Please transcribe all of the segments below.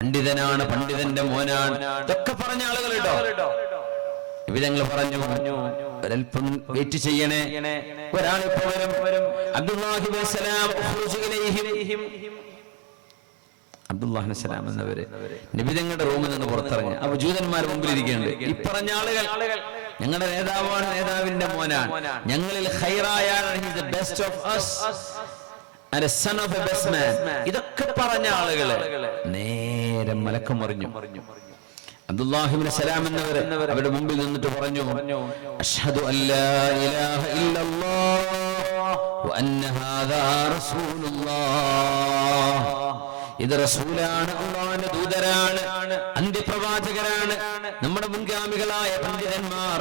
പണ്ഡിതനാണ്, പണ്ഡിതന്റെ മോനാണ്, ഇതൊക്കെ പറഞ്ഞ ആളുകൾ കേട്ടോ. വിധങ്ങൾ പറഞ്ഞു, ഒരൽപ്പം വെയിറ്റ് ചെയ്യണേ, ഒരാളിപ്പോ വരും. അബ്ദുല്ലാഹിബ്നു സലാം അബ്ദുല്ലാഹിബ്നു സലാം എന്നവര് നബിതങ്ങളുടെ റൂമിൽ നിന്ന് പുറത്തിറങ്ങി. അപ്പൊ ജൂതന്മാർ മുമ്പിൽ ഇരിക്കുന്നുണ്ട്. ഈ പറഞ്ഞ ആളുകൾ ഞങ്ങളുടെ നേതാവാണ്, നേതാവിന്റെ മോനാണ്, ഞങ്ങളിൽ ഖൈറായാണ്, best of us and a son of a best man. ഇതൊക്കെ പറഞ്ഞ ആളുകള് നേരെ മലക്കം മറിഞ്ഞു. അബ്ദുല്ലാഹിബ്നു സലാം എന്നവർ അവരുടെ മുമ്പിൽ നിന്നിട്ട് പറഞ്ഞു, അഷ്ഹദു അല്ലാ ഇലാഹ ഇല്ലല്ലാഹ് വ അന്ന ഹാദാ റസൂലുള്ളാഹ്. ഇത് റസൂലാണ്, അല്ലാഹുവിന്റെ ദൂതരാണ്, അന്ത്യപ്രവാചകരാണ്. നമ്മുടെ മുൻഗാമികളായ പണ്ഡിതന്മാർ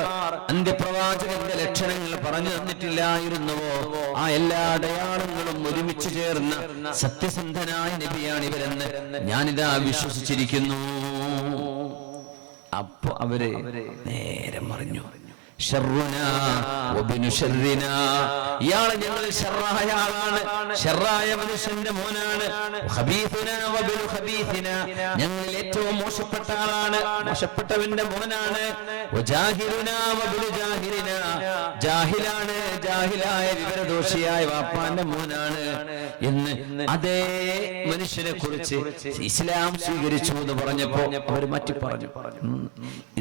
അന്ത്യപ്രവാചകന്റെ ലക്ഷണങ്ങൾ പറഞ്ഞു തന്നിട്ടില്ലായിരുന്നുവോ? ആ എല്ലാ അടയാളങ്ങളും ഒരുമിച്ച് ചേർന്ന സത്യസന്ധനായ നബിയാണ് ഇവരെന്ന് ഞാനിതാ വിശ്വസിച്ചിരിക്കുന്നു. അപ്പൊ അവര് നേരെ മറിഞ്ഞു. ഇയാള് ഞങ്ങളിൽ ഷർറായ ആളാണ്, ഷർറായ മനുഷ്യന്റെ മോനാണ്. ഞങ്ങളിൽ ഏറ്റവും മോശപ്പെട്ട ആളാണ്, മോശപ്പെട്ടവന്റെ മോനാണ്. ജാഹിലാണ്, ജാഹിലായ വിവരദോഷിയായ വാപ്പാന്റെ മോനാണ് എന്ന് അതേ മനുഷ്യനെ കുറിച്ച് ഇസ്ലാം സ്വീകരിച്ചു എന്ന് പറഞ്ഞപ്പോ അവര് മാറ്റി പറഞ്ഞു.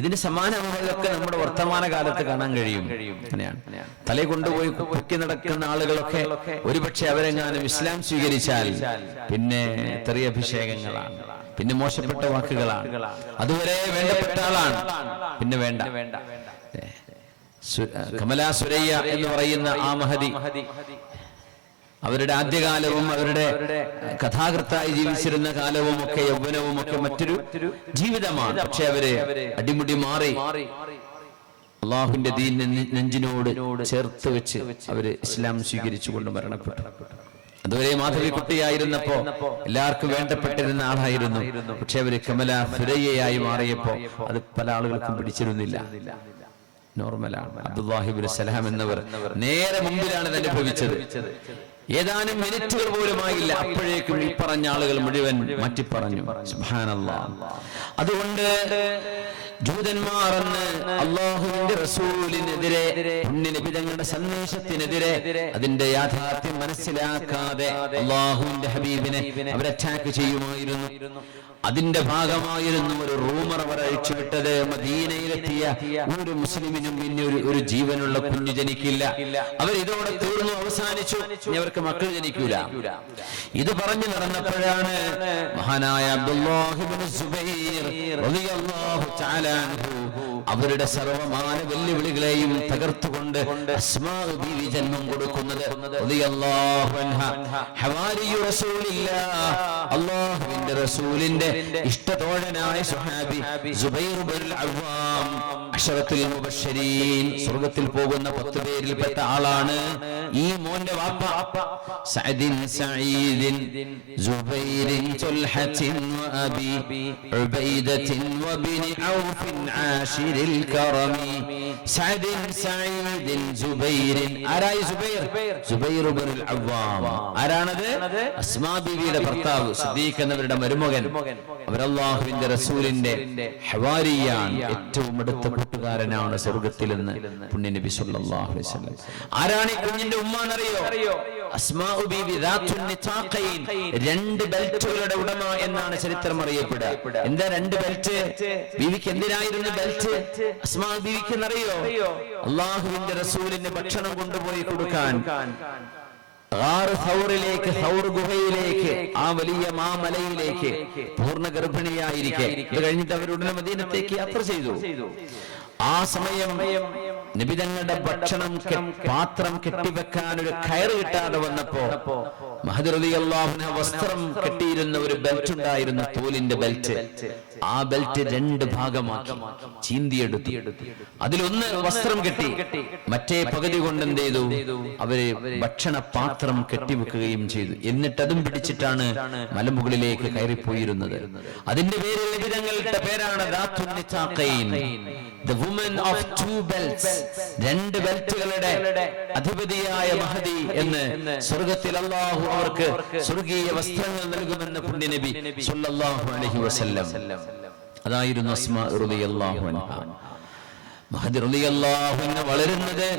ഇതിന് സമാനങ്ങളൊക്കെ നമ്മുടെ വർത്തമാന കാലത്ത് കാണാൻ കഴിയും. അങ്ങനെയാണ് തല കൊണ്ടുപോയി പൊക്കി നടക്കുന്ന ആളുകളൊക്കെ ഒരുപക്ഷെ അവരെങ്ങാനും ഇസ്ലാം സ്വീകരിച്ചാൽ പിന്നെ ചെറിയ അഭിഷേകങ്ങളാണ്, പിന്നെ മോശപ്പെട്ട വാക്കുകളാണ്. അതുവരെ വേണ്ടപ്പെട്ട ആളാണ്, പിന്നെ വേണ്ട. കമലാ സുരയ്യ എന്ന് പറയുന്ന ആ മഹദി, അവരുടെ ആദ്യകാലവും അവരുടെ കഥാകൃത്തായി ജീവിച്ചിരുന്ന കാലവും ഒക്കെ യൗവനവും ഒക്കെ മറ്റൊരു ജീവിതമാണ്. പക്ഷെ അവര് അടിമുടി മാറി അള്ളാഹുവിന്റെ ദീൻ നെഞ്ചിനോട് ചേർത്ത് വെച്ച് അവര് ഇസ്ലാം സ്വീകരിച്ചുകൊണ്ട് മരണപ്പെട്ടു. അതുവരെ മാധവിക്കുട്ടിയായിരുന്നപ്പോ എല്ലാവർക്കും വേണ്ടപ്പെട്ടിരുന്ന ആളായിരുന്നു. പക്ഷെ അവര് കമലാ സുരയ്യയായി മാറിയപ്പോ അത് പല ആളുകൾക്കും പിടിച്ചിരുന്നില്ല. നോർമലാണ്. അബ്ദുല്ലാഹിബ്നു സലാം എന്നവർ നേരെ മുമ്പിലാണ് ഇത് അനുഭവിച്ചത്. ഏതാനും മിനിറ്റുകൾ പോലും ആയില്ല, അപ്പോഴേക്കും ഈ പറഞ്ഞ ആളുകൾ മുഴുവൻ മാറ്റിപ്പറഞ്ഞു. സുബ്ഹാനല്ലാഹ്. അതുകൊണ്ട് ജൂതന്മാർ എന്ന് അല്ലാഹുവിന്റെ റസൂലിനെതിരെ, നബി തങ്ങളുടെ സന്ദേശത്തിനെതിരെ അതിന്റെ യാഥാർത്ഥ്യം മനസ്സിലാക്കാതെ അല്ലാഹുവിന്റെ ഹബീബിനെ അവർ അറ്റാക്ക് ചെയ്യുമായിരുന്നു. അതിന്റെ ഭാഗമായിരുന്നു ഒരു റൂമർ അവർ അഴിച്ചുവിട്ടത്. മദീനയിലെത്തിയ ഒരു മുസ്ലിമിനും പിന്നെ ഒരു ജീവനുള്ള കുഞ്ഞു ജനിക്കില്ല, അവർ ഇതോടെ തീർന്നു, അവസാനിച്ചു, അവർക്ക് മക്കൾ ജനിക്കൂല. ഇത് പറഞ്ഞു നടന്നപ്പോഴാണ് മഹാനായ അബ്ദുല്ലാഹിബ്നു സുബൈർ റളിയല്ലാഹു തആല അൻഹു അവരുടെ സർവമാന വെല്ലുവിളികളെയും തകർത്തുകൊണ്ട് അസ്മാ ബീവി ജന്മം കൊടുക്കുന്നത്. റളിയല്ലാഹു അൻഹ ഹവാരിയു റസൂലില്ലാഹ്, അല്ലാഹുവിന്റെ റസൂലിന്റെ ഇഷ്ടതോഴനായ സ്വഹാബി സുബൈർ ഇബ്നുൽ അവ്വാം, അശറത്തുൽ മുബശ്ശരീൻ, സ്വർഗ്ഗത്തിൽ പോകുന്ന 10 പേരിൽപ്പെട്ട ആളാണ്. ഈ മോന്റെ വാപ്പ സഅദിൻ സഈദിൻ സുബൈരിൻ തുൽഹത്തിൻ വഅബി ഉബൈദത്തിൻ വബിനി ഔഫിൻ ആശിരിൽ കറമി. സഅദിൻ സഈദിൻ സുബൈരിൻ, ആരായി സുബൈർ? സുബൈർ ഇബ്നുൽ അവ്വാം. ആരാണത്? അസ്മാ ബീവിയുടെ ഭർത്താവ്, സിദ്ദീഖ് എന്നവരുടെ മരുമകൻ. അവർ അല്ലാഹുവിന്റെ റസൂലിന്റെ ഹവാരിയാണ്, ഏറ്റവും അടുത്ത കൂട്ടുകാരനാണ് സ്വർഗ്ഗത്തിലെന്ന് പുണ്യ നബി സല്ലല്ലാഹു അലൈഹി വസല്ലം. ആരാണ് ഈ കുഞ്ഞിന്റെ ഉമ്മ എന്നറിയോ? അസ്മാ ബീവി ദാത്തുൻ നിതാഖൈൻ, 2 ബെൽറ്റുകളുടെ ഉടമ എന്നാണ് ചരിത്രം അറിയപ്പെടുക. എന്താ 2 ബെൽറ്റ്? ബീവിക്ക് എന്തിനായിരുന്നു ബെൽറ്റ്? അസ്മാ ബീവിക്ക് എന്നറിയോ? അല്ലാഹുവിന്റെ റസൂലിന് ഭക്ഷണം കൊണ്ടുപോയി കൊടുക്കാൻ സൗർ ഗുഹയിലേക്ക്, ആ വലിയ മാമലയിലേക്ക് പൂർണ്ണ ഗർഭിണിയായിരിക്കെ. ഇത് കഴിഞ്ഞിട്ട് അവരുടനെ മദീനത്തേക്ക് യാത്ര ചെയ്തു. ആ സമയം നബിതങ്ങളുടെ ഭക്ഷണം പാത്രം കെട്ടിവെക്കാൻ ഒരു കയറ് കിട്ടാതെ വന്നപ്പോ മഹദി റളിയല്ലാഹു അൻഹു വസ്ത്രം കെട്ടിയിരുന്ന ഒരു ബെൽറ്റ് ഉണ്ടായിരുന്നു, തോലിന്റെ ബെൽറ്റ്. ആ ബെൽറ്റ് 2 ഭാഗമാക്കി ചീന്തിയെടുത്തു. അതിലൊന്ന് വസ്ത്രം കെട്ടി, മറ്റേ പകുതി കൊണ്ട് എന്ത് ചെയ്തു? അവര് ഭക്ഷണ പാത്രം കെട്ടിവെക്കുകയും ചെയ്തു. എന്നിട്ട് അതും പിടിച്ചിട്ടാണ് മലമുകളിലേക്ക് കയറിപ്പോയിരുന്നത്. അതിന്റെ പേരിൽ നബിതങ്ങളുടെ പേരാണ് ദാത്തുൻ നിതാഖൈൻ, the woman of 2 belts. 2 ബെൽറ്റുകളുടെ അധിപതിയായ Mahdi എന്ന് സ്വർഗ്ഗത്തിൽ അല്ലാഹു അവർക്ക് സ്വർഗീയ വസ്ത്രങ്ങൾ നൽകുമെന്ന് പുണ്യ നബി സല്ലല്ലാഹു അലൈഹി വസല്ലം. അതായിരുന്നു അസ്മാ റളിയല്ലാഹു അൻഹ. മഹദി റളിയല്ലാഹു അൻഹ വളരുന്നത്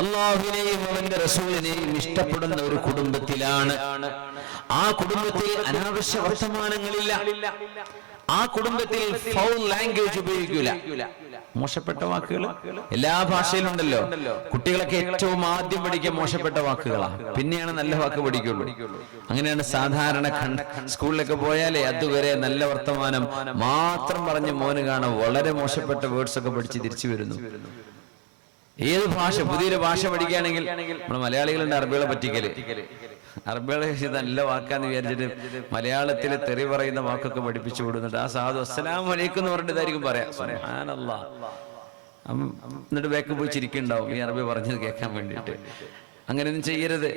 അല്ലാഹുവിനെയും അവന്റെ റസൂലിനെയും ഇഷ്ടപ്പെടുന്ന ഒരു കുടുംബത്തിലാണ്. ആ കുടുംബത്തിൽ അനാവശ്യ വർത്തമാനങ്ങളില്ല. ആ കുടുംബത്തിൽ ഫൗൾ ലാംഗ്വേജ് ഉപയോഗിക്കില്ല. മോശപ്പെട്ട വാക്കുകൾ എല്ലാ ഭാഷയിലുണ്ടല്ലോ. കുട്ടികളൊക്കെ ഏറ്റവും ആദ്യം പഠിക്കുക മോശപ്പെട്ട വാക്കുകളാണ്, പിന്നെയാണ് നല്ല വാക്ക് പഠിക്കുള്ളൂ. അങ്ങനെയാണ് സാധാരണ സ്കൂളിലൊക്കെ പോയാലേ അതുവരെ നല്ല വർത്തമാനം മാത്രം പറഞ്ഞ് മോന് കാണാം വളരെ മോശപ്പെട്ട വേർഡ്സ് ഒക്കെ പഠിച്ച് തിരിച്ചു വരുന്നു. ഏത് ഭാഷ, പുതിയൊരു ഭാഷ പഠിക്കുകയാണെങ്കിൽ നമ്മുടെ മലയാളികളുടെ അറബികളെ പറ്റിക്കല്, അറബികളെ നല്ല വാക്കാന്ന് വിചാരിച്ചിട്ട് മലയാളത്തിലെ തെറി പറയുന്ന വാക്കൊക്കെ പഠിപ്പിച്ചു കൊടുക്കുന്നുണ്ട്. ആ സാധു അസ്സലാമു അലൈക്കും എന്ന് പറഞ്ഞിട്ടായിരിക്കും പറയാം സുബ്ഹാനല്ലാഹ്. എന്നിട്ട് ബാക്ക് പോയി ചിരിക്കുന്നുണ്ടാവും ഈ അറബി പറഞ്ഞത് കേൾക്കാൻ വേണ്ടിയിട്ട്. അങ്ങനെയൊന്നും ചെയ്യരുത്.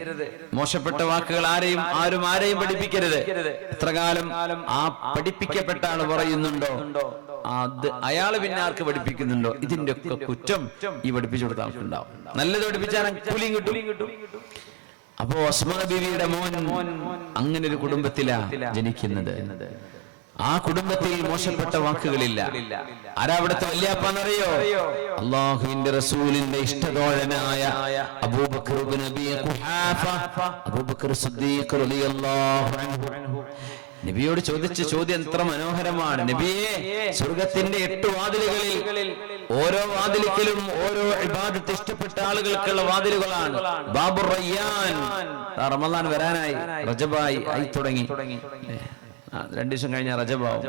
മോശപ്പെട്ട വാക്കുകൾ ആരെയും പഠിപ്പിക്കരുത്. എത്ര കാലം ആ പഠിപ്പിക്കപ്പെട്ട ആള് പറയുന്നുണ്ടോ അത് അയാള് പിന്നെ ആർക്ക് പഠിപ്പിക്കുന്നുണ്ടോ ഇതിന്റെ ഒക്കെ കുറ്റം ഈ പഠിപ്പിച്ചു കൊടുത്ത ആൾക്കുണ്ടാവും. നല്ലത് പഠിപ്പിച്ചാൽ കൂലിയും കിട്ടും. അപ്പോ അസ്മാ ബീവിയുടെ മോൻ അങ്ങനെ ഒരു കുടുംബത്തിലാ ജനിക്കുന്നത്. ആ കുടുംബത്തിൽ മോശപ്പെട്ട വാക്കുകളില്ല. ആരാ അവിടുത്തെ വല്യാപ്പാന്നറിയോ? അല്ലാഹുവിന്റെ റസൂലിന്റെ ഇഷ്ടതോഴനായ അബൂബക്കർ ഇബ്നു അബീ ഖുഹാഫ, അബൂബക്കർ സിദ്ദീഖ് റളിയല്ലാഹു അൻഹു. നബിയോട് ചോദിച്ച ചോദ്യം എത്ര മനോഹരമാണ്. നബിയെ, സ്വർഗത്തിന്റെ 8 വാതിലുകളിൽ ഓരോ വാതിലിക്കലും ഓരോ ഇബാദത്ത് ഇഷ്ടപ്പെട്ട ആളുകൾക്കുള്ള വാതിലുകളാണ്. ബാബുർ റയ്യാൻ. റമളാൻ വരാനായി, റജബായി ആയി തുടങ്ങി. 2 ദിവസം കഴിഞ്ഞാൽ റജബാവും,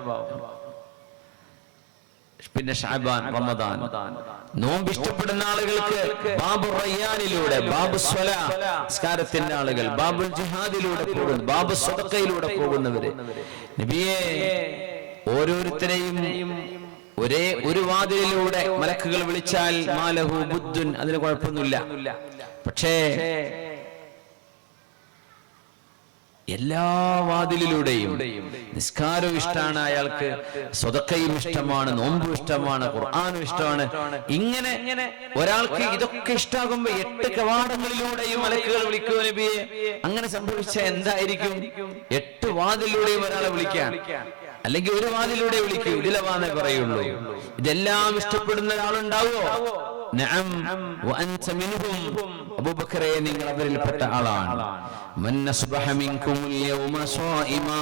പിന്നെ ശഅബാൻ, റമദാൻ. നോമ്പ് ഇഷ്ടപ്പെടുന്ന ആളുകൾക്ക് ബാബുർ റയ്യാനിലൂടെ, ബാബു സ്വലാ നിസ്കാരത്തിന്റെ ആളുകൾ, ബാബുൽ ജിഹാദിലൂടെ പോകുന്നു, ബാബു സദഖയിലൂടെ പോകുന്നവര്. നബിയെ, ഓരോരുത്തരെയും ഒരേ ഒരു വാതിലിലൂടെ മലക്കുകൾ വിളിച്ചാൽ മാലഹു ബുദ്ദുൻ, അതിന് കുഴപ്പമൊന്നുമില്ല. പക്ഷേ എല്ലാ വാതിലിലൂടെയും നിസ്കാരവും ഇഷ്ടമാണ് അയാൾക്ക്, സ്വതക്കയും ഇഷ്ടമാണ്, നോമ്പും ഇഷ്ടമാണ്, ഖുർആനും ഇഷ്ടമാണ്. ഇങ്ങനെ ഒരാൾക്ക് ഇതൊക്കെ ഇഷ്ടാകുമ്പോ 8 കവാടങ്ങളിലൂടെയും മലക്കുകൾ വിളിക്കുമോ നബിയെ? അങ്ങനെ സംഭവിച്ച എന്തായിരിക്കും? 8 വാതിലൂടെയും ഒരാളെ വിളിക്കാൻ, അല്ലെങ്കിൽ ഒരു വാതിലൂടെ വിളിക്കൂ, ഇതിലവാന്നേ പറയുള്ളൂ. ഇതെല്ലാം ഇഷ്ടപ്പെടുന്ന ഒരാളുണ്ടാവോ? നഅം വഅൻത മിൻഹും. അബൂബക്കറെ, നിങ്ങൾ അവരിൽപ്പെട്ട ആളാണ്. മൻ അസ്ബഹ മിൻകുമുൽ യൗമ സായിമാ.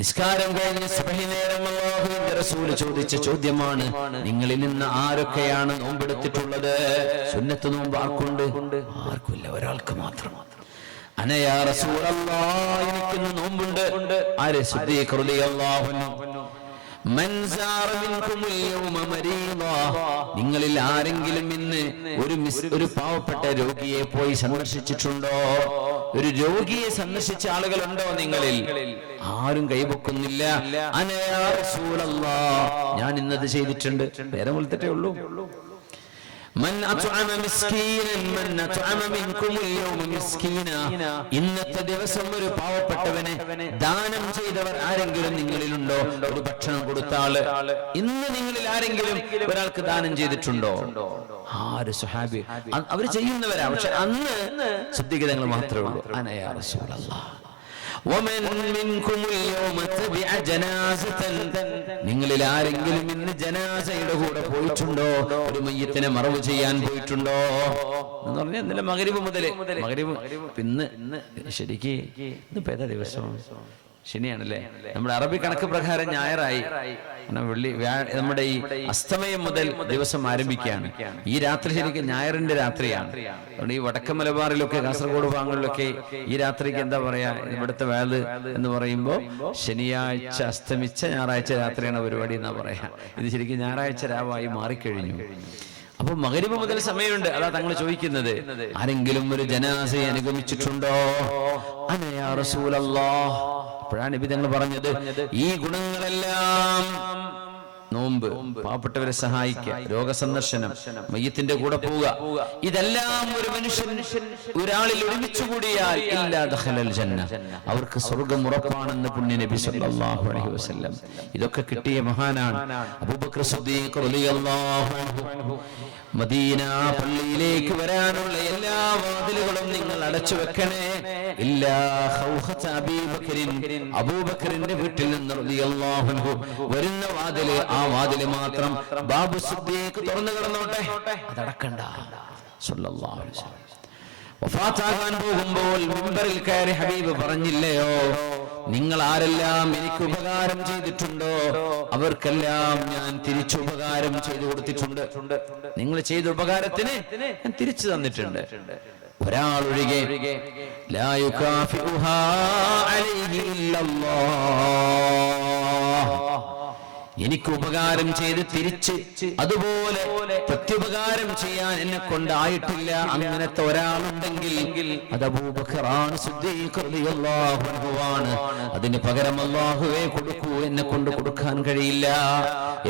നിസ്കാരം കഴിഞ്ഞ് സുബ്ഹി നേരം അല്ലാഹുവിന്റെ റസൂൽ ചോദിച്ച ചോദ്യമാണ്, നിങ്ങളിൽ നിന്ന് ആരൊക്കെയാണ് നോമ്പെടുത്തിട്ടുള്ളത്? സുന്നത്ത് നോമ്പ് ആർക്കുണ്ട്? ആർക്കില്ല, ഒരാൾക്ക് മാത്രം. അനയാ റസൂലല്ലാഹ്, എനിക്കിന്ന് നോമ്പുണ്ട്. ആരെ? സിദ്ദീഖ് റളിയല്ലാഹു അൻഹു. മൻ സാറ മിൻകുമുൽ യൗമ മരീദാ. നിങ്ങളിൽ ആരെങ്കിലും ഇന്ന് ഒരു പാവപ്പെട്ട രോഗിയെ പോയി സന്ദർശിച്ചിട്ടുണ്ടോ? ഒരു രോഗിയെ സന്ദർശിച്ച ആളുകളുണ്ടോ നിങ്ങളിൽ? ആരും കൈവക്കുന്നില്ല. അനയാ റസൂലല്ലാഹ്, ഞാൻ ഇന്നത് ചെയ്തിട്ടുണ്ട്. നേരം വെളുത്തിട്ടേ ഉള്ളൂ. മൻ അത്അമ മിസ്കീനൻ, മൻ അത്അമ മിൻകുമുൽ യൗമ മിസ്കീനാ. ഇന്നത്തെ ദിവസം ഒരു പാവപ്പെട്ടവനെ ദാനം ചെയ്തവർ ആരെങ്കിലും നിങ്ങളിലുണ്ടോ? ഒരു ഭക്ഷണം കൊടുത്ത ആള് ഇന്ന് നിങ്ങളിൽ ആരെങ്കിലും ഒരാൾക്ക് ദാനം ചെയ്തിട്ടുണ്ടോ? ആര്? സ്വഹാബി. അവര് ചെയ്യുന്നവരാ, പക്ഷെ അന്ന് സിദ്ദീഖ് തങ്ങൾ മാത്രമേ ഉള്ളൂ. അനയാ റസൂലല്ലാഹ്. നിങ്ങളിൽ ആരെങ്കിലും ഇന്ന് ജനാസയുടെ കൂടെ പോയിട്ടുണ്ടോ? ഒരു മയ്യത്തിനെ മറവ് ചെയ്യാൻ പോയിട്ടുണ്ടോ എന്ന് പറഞ്ഞാൽ ഇന്നലെ മഗ്രിബ് മുതല്, മഗ്രിബ് ഇന്ന് ശരിക്ക് ഇന്നിപ്പോ ഏതാ ദിവസം? ശനിയാണല്ലേ? നമ്മുടെ അറബി കണക്ക് പ്രകാരം ഞായറായി. നമ്മുടെ ഈ അസ്തമയം മുതൽ ദിവസം ആരംഭിക്കുകയാണ്. ഈ രാത്രി ശരിക്കും ഞായറിന്റെ രാത്രിയാണ്. അതുകൊണ്ട് ഈ വടക്കൻ മലബാറിലൊക്കെ, കാസർഗോഡ് ഭാഗങ്ങളിലൊക്കെ ഈ രാത്രിക്ക് എന്താ പറയാ, ഇവിടുത്തെ വേള് എന്ന് പറയുമ്പോ ശനിയാഴ്ച അസ്തമിച്ച ഞായറാഴ്ച രാത്രിയാണ് പരിപാടി എന്നാ പറയാ. ഇത് ശരിക്കും ഞായറാഴ്ച രാവായി മാറിക്കഴിഞ്ഞു. അപ്പൊ മഗ്രിബ് മുതൽ സമയമുണ്ട്. അതാ തങ്ങൾ ചോദിക്കുന്നത്, ആരെങ്കിലും ഒരു ജനാസയെ അനുഗമിച്ചിട്ടുണ്ടോ? അനയാ റസൂലല്ലാഹ്. അപ്പോഴാണ് നബി തങ്ങൾ പറഞ്ഞത്, ഈ ഗുണങ്ങളെല്ലാം നോമ്പ്, പാവപ്പെട്ടവരെ സഹായിക്കുക, രോഗസന്ദർശനം, മയ്യത്തിന്റെ കൂടെ പോവുക, ഇതെല്ലാം ഒരു മനുഷ്യൻ ഒരാളിൽ ഒരുമിച്ച് കൂടിയാൽ ഇല്ലാ ദഖലൽ ജന്ന, അവർക്ക് സ്വർഗ്ഗം ഉറപ്പാണെന്ന് പുണ്യ നബി സല്ലല്ലാഹു അലൈഹി വസല്ലം. ഇതൊക്കെ കിട്ടിയ മഹാനാണ് അബൂബക്കർ സിദ്ദീഖ് റളിയല്ലാഹു അൻഹു. മദീന പള്ളിയിലേക്ക് വരാനുള്ള എല്ലാ വാതിലുകളും നിങ്ങൾ അടച്ചു വെക്കണേ. ഇല്ലാ ഖൗഖത അബീബക്കറിൻ, അബൂബക്കറിന്റെ വീട്ടിൽ നിന്ന് റളിയല്ലാഹു അൻഹു വരുന്ന വാതില്, ആ വാതില് മാത്രം ബാബു സിദ്ദീഖ് തുറന്നു കിടന്നോട്ടെ, അതടക്കണ്ട. സല്ലല്ലാഹു അലൈഹി വസല്ലം വഫാത്താകാൻ പോകുമ്പോൾ മിമ്പറിൽ കയറി ഹബീബ് പറഞ്ഞില്ലയോ, നിങ്ങൾ ആരെല്ലാം എനിക്ക് ഉപകാരം ചെയ്തിട്ടുണ്ടോ അവർക്കെല്ലാം ഞാൻ തിരിച്ചുപകാരം ചെയ്തു കൊടുത്തിട്ടുണ്ട്. നിങ്ങൾ ചെയ്ത ഉപകാരത്തിന് ഞാൻ തിരിച്ചു തന്നിട്ടുണ്ട്. ഒരാളൊഴികെ ലാ യുകാഫിഉഹാ അലൈഹി ഇല്ലല്ലാഹ്, എനിക്ക് ഉപകാരം ചെയ്ത് തിരിച്ച് അതുപോലെ പ്രത്യുപകാരം ചെയ്യാൻ എന്നെ കൊണ്ടായിട്ടില്ല. അങ്ങനത്തെ ഒരാളുണ്ടെങ്കിൽ അത് അബൂബക്കറാണ് സിദ്ദീഖ് റളിയല്ലാഹു അൻഹുവാണ്. അതിന് പകരം അല്ലാഹുവേ കൊടുക്കൂ, എന്നെ കൊണ്ട് കൊടുക്കാൻ കഴിയില്ല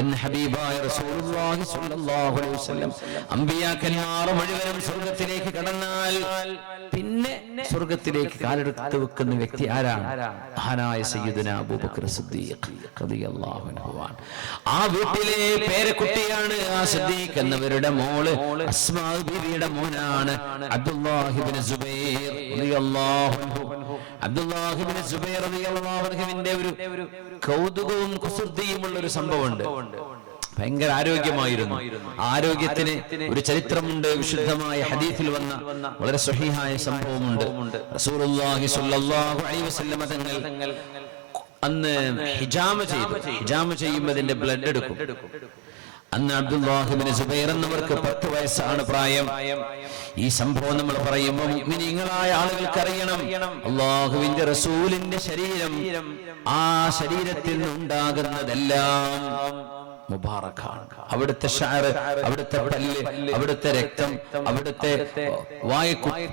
എന്ന് ഹബീബായ റസൂലുള്ളാഹി സ്വല്ലല്ലാഹു അലൈഹി വസല്ലം. അമ്പിയാക്കന്മാർ മുഴുവനും സ്വർഗ്ഗത്തിലേക്ക് കടന്നാൽ പിന്നെ സ്വർഗ്ഗത്തിലേക്ക് കാലെടുത്ത് വെക്കുന്ന വ്യക്തി ആരാണ്? മഹാനായ സയ്യിദുനാ അബൂബക്കർ സിദ്ദീഖ് റളിയല്ലാഹു അൻഹുവാണ്. ആ വീട്ടിലെ പേരക്കുട്ടിയാണ് ആ സിദ്ദീഖ് എന്നവരുടെ മോള് അസ്മാ ബീവിയുടെ മോനാണ് അബ്ദുല്ലാഹ് ഇബ്നു സുബൈർ റളിയല്ലാഹു അൻഹു. അബ്ദുല്ലാഹ് ഇബ്നു സുബൈർ റളിയല്ലാഹു അൻഹുവിന്റെ ഒരു കൗതുകവും കുസൃതിയുമുള്ള ഒരു സംഭവമുണ്ട്. ഭയങ്കര ആരോഗ്യമായിരുന്നു. ആരോഗ്യത്തിന് ഒരു ചരിത്രമുണ്ട്. വിശുദ്ധമായ ഹദീസിൽ വന്ന വളരെ സ്വഹീഹായ സംഭവമുണ്ട്. റസൂലുള്ളാഹി സ്വല്ലല്ലാഹു അലൈഹി വസല്ലം തങ്ങൾ അന്ന് ഹിജാമ ചെയ്തു. ഹിജാമ ചെയ്യുമ്പോൾ അതിന്റെ ബ്ലഡ് എടുക്കും. അന്ന് അബ്ദുല്ലാഹ് ഇബ്നു സുബൈർ എന്നവർക്ക് 10 വയസ്സാണ് പ്രായം. ഈ സംഭവം നമ്മൾ പറയുമ്പോൾ മുഅ്മിനീങ്ങളായ ആളുകൾക്ക് അറിയണം, അല്ലാഹുവിന്റെ റസൂലിന്റെ ശരീരം, ആ ശരീരത്തിൽ നിന്നുണ്ടാകുന്നതെല്ലാം മുബാറക്കാണ്. അവിടുത്തെ ഷഅറ്, അവിടുത്തെ പല്ല്, അവിടുത്തെ രക്തം, അവിടുത്തെ വായ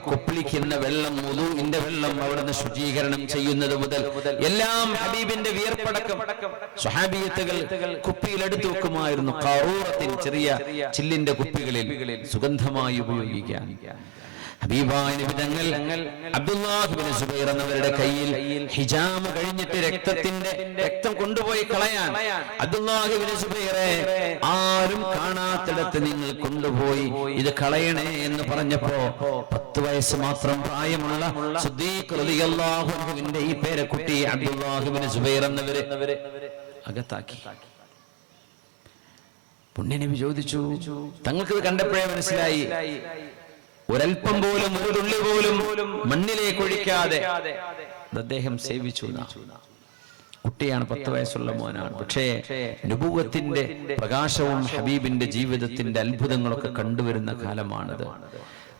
കൊപ്പിളിക്കുന്ന വെള്ളം, വുളൂഇന്റെ വെള്ളം അവിടുന്ന് ശുചീകരണം ചെയ്യുന്നത് മുതൽ എല്ലാം ഹബീബിന്റെ വിയർപ്പടക്കം സ്വഹാബിയത്തുകൾ കുപ്പിയിൽ എടുത്തു വെക്കുമായിരുന്നു. ഖറൂറത്തിൻ, ചെറിയ ചില്ലിന്റെ കുപ്പികളിൽ സുഗന്ധമായി ഉപയോഗിക്കാൻ. ഹബീബായ നബി തങ്ങൾ അബ്ദുല്ലാഹ് ഇബ്നു സുബൈർ എന്നവരുടെ കയ്യിൽ ഹിജാമ കഴിഞ്ഞിട്ട് രക്തം കൊണ്ടുപോയി കളയാൻ, അബ്ദുല്ലാഹ് ഇബ്നു സുബൈറെ ആരും കാണാത്തിടത്ത് നിങ്ങൾ കൊണ്ടുപോയി ഇത് കളയണേ എന്ന് പറഞ്ഞപ്പോ 10 വയസ്സ് മാത്രം പ്രായമുള്ള സിദ്ദീഖ് റളിയല്ലാഹു അൻഹുവിന്റെ ഈ പേരക്കുട്ടി അബ്ദുല്ലാഹ് ഇബ്നു സുബൈർ എന്നവരെ അകത്താക്കി. പുണ്യനബി ചോദിച്ചു, തങ്ങൾക്കിത് കണ്ടപ്പോഴേ മനസ്സിലായി, ഒരൽപ്പം പോലും, ഒരു തുള്ളി പോലും മണ്ണിലേക്ക് ഒഴിക്കാതെ അദ്ദേഹം സേവിച്ചു. കുട്ടിയാണ്, 10 വയസ്സുള്ള മോനാണ്. പക്ഷേ നുബുവത്തിന്റെ പ്രകാശവും ഹബീബിന്റെ ജീവിതത്തിന്റെ അത്ഭുതങ്ങളൊക്കെ കണ്ടുവരുന്ന കാലമാണത്.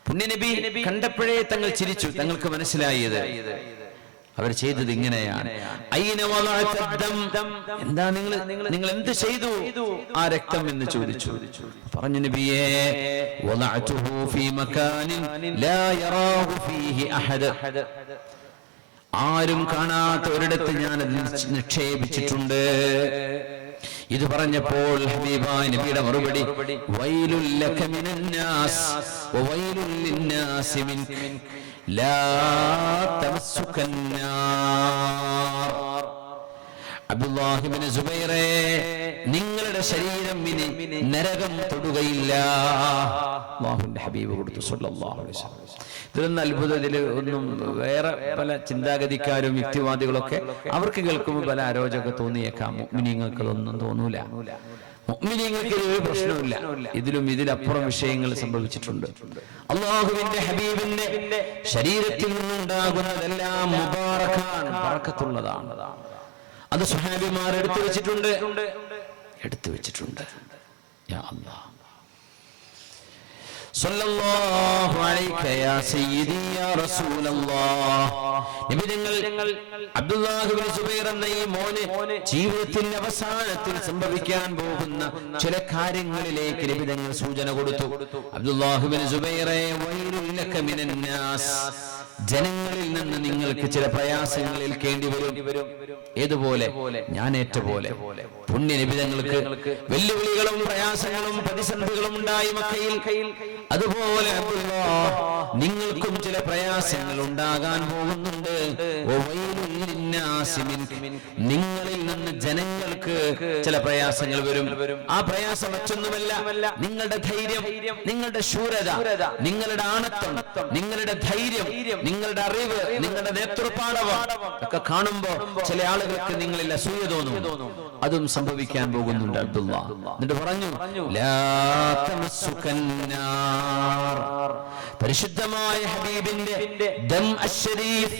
പുണ്യനബി കണ്ടപ്പോഴേ തങ്ങൾ ചിരിച്ചു. തങ്ങൾക്ക് മനസ്സിലായത് അവർ ചെയ്തത് ഇങ്ങനെയാണ്. എന്താ നിങ്ങൾ എന്ത് ചെയ്തു ആ രക്തം എന്ന് ചോദിച്ചു. പറഞ്ഞു, നബിയേ, വദഅതുഹു ഫീ മകാനിൻ ലാ യറാഹു ഫീഹി അഹദ്, ആരും കാണാത്ത ഒരിടത്ത് ഞാൻ അത് നിക്ഷേപിച്ചിട്ടുണ്ട്. ഇത് പറഞ്ഞപ്പോൾ ഹബീബായ നബിയുടെ മറുപടി, വൈലുൽ ലക മിനൻ നാസ് വവൈലുൽ ലിന്നാസി മിൻക ലാ തമസ്സുകൻ നാർ. അബ്ദുല്ലാഹ് ഇബ്നു സുബൈറെ, നിങ്ങളുടെ ശരീരം ഇനി നരകം തൊടുകയില്ല. അല്ലാഹുവിന്റെ ഹബീബ് കൊടുത്തു സല്ലല്ലാഹു അലൈഹി വസല്ലം. ഇതിലൊന്നും അത്ഭുതം, ഇതിൽ ഒന്നും വേറെ പല ചിന്താഗതിക്കാരും യുക്തിവാദികളൊക്കെ അവർക്ക് കേൾക്കുമ്പോൾ പല അരോചക തോന്നിയേക്കാം. മുഅ്മിനീങ്ങൾക്ക് അതൊന്നും തോന്നൂല. മുഅ്മിനീങ്ങൾക്ക് ഒരു പ്രശ്നമില്ല. ഇതിലപ്പുറം വിഷയങ്ങൾ സംഭവിച്ചിട്ടുണ്ട്. അല്ലാഹുവിന്റെ ഹബീബിന്റെ ശരീരത്തിൽ നിന്നുണ്ടാകുന്നതെല്ലാം മുബാറക്കാണ്, ബറക്കത്തുള്ളതാണ്. അത് സ്വഹാബിമാർ എടുത്തു വെച്ചിട്ടുണ്ട്. യാ അല്ലാഹ്, സല്ലല്ലാഹു അലൈക യാ സയ്യിദി യാ റസൂലല്ലാഹ്. നബി തങ്ങൾ അബ്ദുല്ലാഹ് ഇബ്നു സുബൈർ എന്ന ഈ മോനെ ജീവിതത്തിന്റെ അവസാനത്തിൽ സംഭവിക്കാൻ പോകുന്ന ചില കാര്യങ്ങളിലേക്ക് നബി തങ്ങൾ സൂചന കൊടുത്തു. അബ്ദുല്ലാഹ് ഇബ്നു സുബൈറെ, വൈലുൽ ലക മിനൻ നാസ്, ജനങ്ങളിൽ നിന്ന് നിങ്ങൾക്ക് ചില പ്രയാസങ്ങൾ ഏൽക്കേണ്ടി വരും. ഏതുപോലെ? ഞാൻ ഏറ്റ പോലെ. പുണ്യ നിബിതങ്ങൾക്ക് വെല്ലുവിളികളും പ്രയാസങ്ങളും പ്രതിസന്ധികളും ഉണ്ടായി മക്കയിൽ. അതുപോലെ നിങ്ങൾക്കും ചില പ്രയാസങ്ങൾ ഉണ്ടാകാൻ പോകുന്നുണ്ട്. നിങ്ങളിൽ നിന്ന് ജനങ്ങൾക്ക് ചില പ്രയാസങ്ങൾ വരും. ആ പ്രയാസം മറ്റൊന്നുമല്ല, നിങ്ങളുടെ ധൈര്യം, നിങ്ങളുടെ ശൂരത, നിങ്ങളുടെ ആണത്വം, നിങ്ങളുടെ ധൈര്യം, നിങ്ങളുടെ അറിവ്, നിങ്ങളുടെ നേതൃപാടവം ഒക്കെ കാണുമ്പോ ചില ആളുകൾക്ക് നിങ്ങളിൽ അസൂയ തോന്നും. അതും സംഭവിക്കാൻ പോകുന്നുണ്ട്. അബ്ദുള്ള എന്നിട്ട് പറഞ്ഞു, പരിശുദ്ധമായ ഹബീബിന്റെ ദം അശ്ശരീഫ്,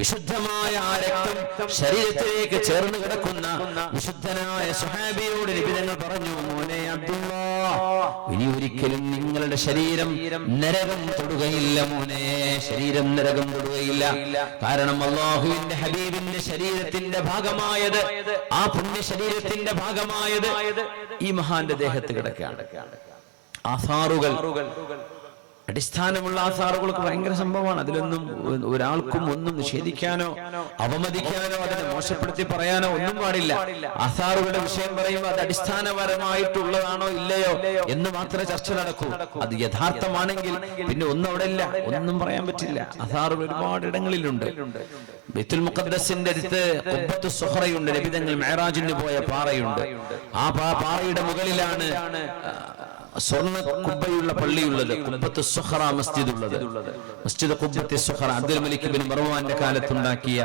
വിശുദ്ധമായ ആ രക്തം ശരീരത്തിലേക്ക് ചേർന്ന് കിടക്കുന്ന വിശുദ്ധനായ സ്വഹാബിയോട് നബി തങ്ങൾ പറഞ്ഞു, മോനെ അബ്ദുള്ള, ഇനി ഒരിക്കലും നിങ്ങളുടെ ശരീരം നരകം തൊടുകയില്ല മോനെ, ശരീരം നരകം തൊടുകയില്ല. കാരണം അല്ലാഹുവിന്റെ ഹബീബിന്റെ ശരീരത്തിന്റെ ഭാഗമായത്, ആ പുണ്യ ശരീരത്തിന്റെ ഭാഗമായത് ഈ മഹാന്റെ ദേഹത്ത് കിടക്കുകയാണ്. ആസാറുകൾ, അടിസ്ഥാനമുള്ള ആസാറുകൾക്ക് ഭയങ്കര സംഭവമാണ്. അതിലൊന്നും ഒരാൾക്കും ഒന്നും നിഷേധിക്കാനോ അവമതിക്കാനോ അതിനെ മോശപ്പെടുത്തി പറയാനോ ഒന്നും പാടില്ല. ആസാറുകളുടെ വിഷയം പറയുമ്പോൾ അത് അടിസ്ഥാനപരമായിട്ടുള്ളതാണോ ഇല്ലയോ എന്ന് മാത്രമേ ചർച്ച നടക്കൂ. അത് യഥാർത്ഥമാണെങ്കിൽ പിന്നെ ഒന്നും അവിടെ ഇല്ല, ഒന്നും പറയാൻ പറ്റില്ല. ആസാറുകൾ ഒരുപാട് ഇടങ്ങളിലുണ്ട്. ബൈത്തുൽ മുഖദ്ദസിന്റെ അടുത്ത് ഖുബ്ബത്തു സുഹറയുണ്ട്, നബി തങ്ങൾ മിഅ്റാജിന് പോയ പാറയുണ്ട്. ആ പാറയുടെ മുകളിലാണ് സ്വർണ്ണ കുബ്ബയുള്ള പള്ളിയുള്ളത്, ഖുബ്ബത്തു സുഹറ മസ്ജിദ് ഉള്ളത്. മസ്ജിദ് ഖുബ്ബത്തു സുഹറ അബ്ദുൽ മലിക് ബിൻ മർവാന്റെ കാലത്തുണ്ടാക്കിയ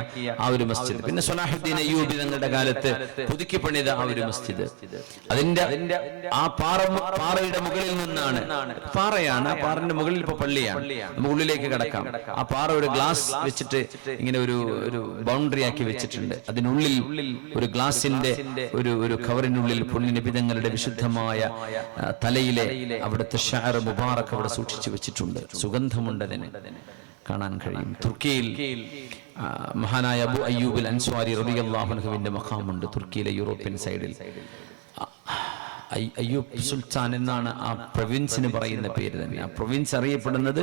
ആ ഒരു മസ്ജിദ്, പിന്നെ സ്വലാഹുദ്ദീൻ അയ്യൂബി തങ്ങളുടെ കാലത്ത് പുതുക്കി പണിത ആ ഒരു മസ്ജിദ്. അതിന്റെ ആ പാറയുടെ മുകളിൽ നിന്നാണ്, പാറയാണ്, ആ പാറന്റെ മുകളിൽ ഇപ്പൊ പള്ളിയാണ്, നമുക്ക് ഉള്ളിലേക്ക് കടക്കാം. ആ പാറ ഒരു ഗ്ലാസ് വെച്ചിട്ട് ഇങ്ങനെ ഒരു ബൗണ്ടറി ആക്കി വെച്ചിട്ടുണ്ട്. അതിനുള്ളിൽ ഒരു ഗ്ലാസിന്റെ ഒരു കവറിനുള്ളിൽ പുണ്യ നബി തങ്ങളുടെ വിശുദ്ധമായ തലയിൽ അവിടുത്തെ ഷഅർ മുബാറക് അവിടെ സൂക്ഷിച്ചു വെച്ചിട്ടുണ്ട്. സുഗന്ധമുണ്ട്, അതിന് കാണാൻ കഴിയും. തുർക്കിയിൽ മഹാനായ അബു അയ്യൂബ് അൽ അൻസ്വാരി റളിയല്ലാഹു അൻഹുവിന്റെ മഖാമുണ്ട് തുർക്കിയിലെ യൂറോപ്യൻ സൈഡിൽ. അയ്യൂബ് സുൽത്താൻ എന്നാണ് ആ പ്രൊവിൻസിന് പറയുന്ന പേര് തന്നെ. ആ പ്രൊവിൻസ് അറിയപ്പെടുന്നത്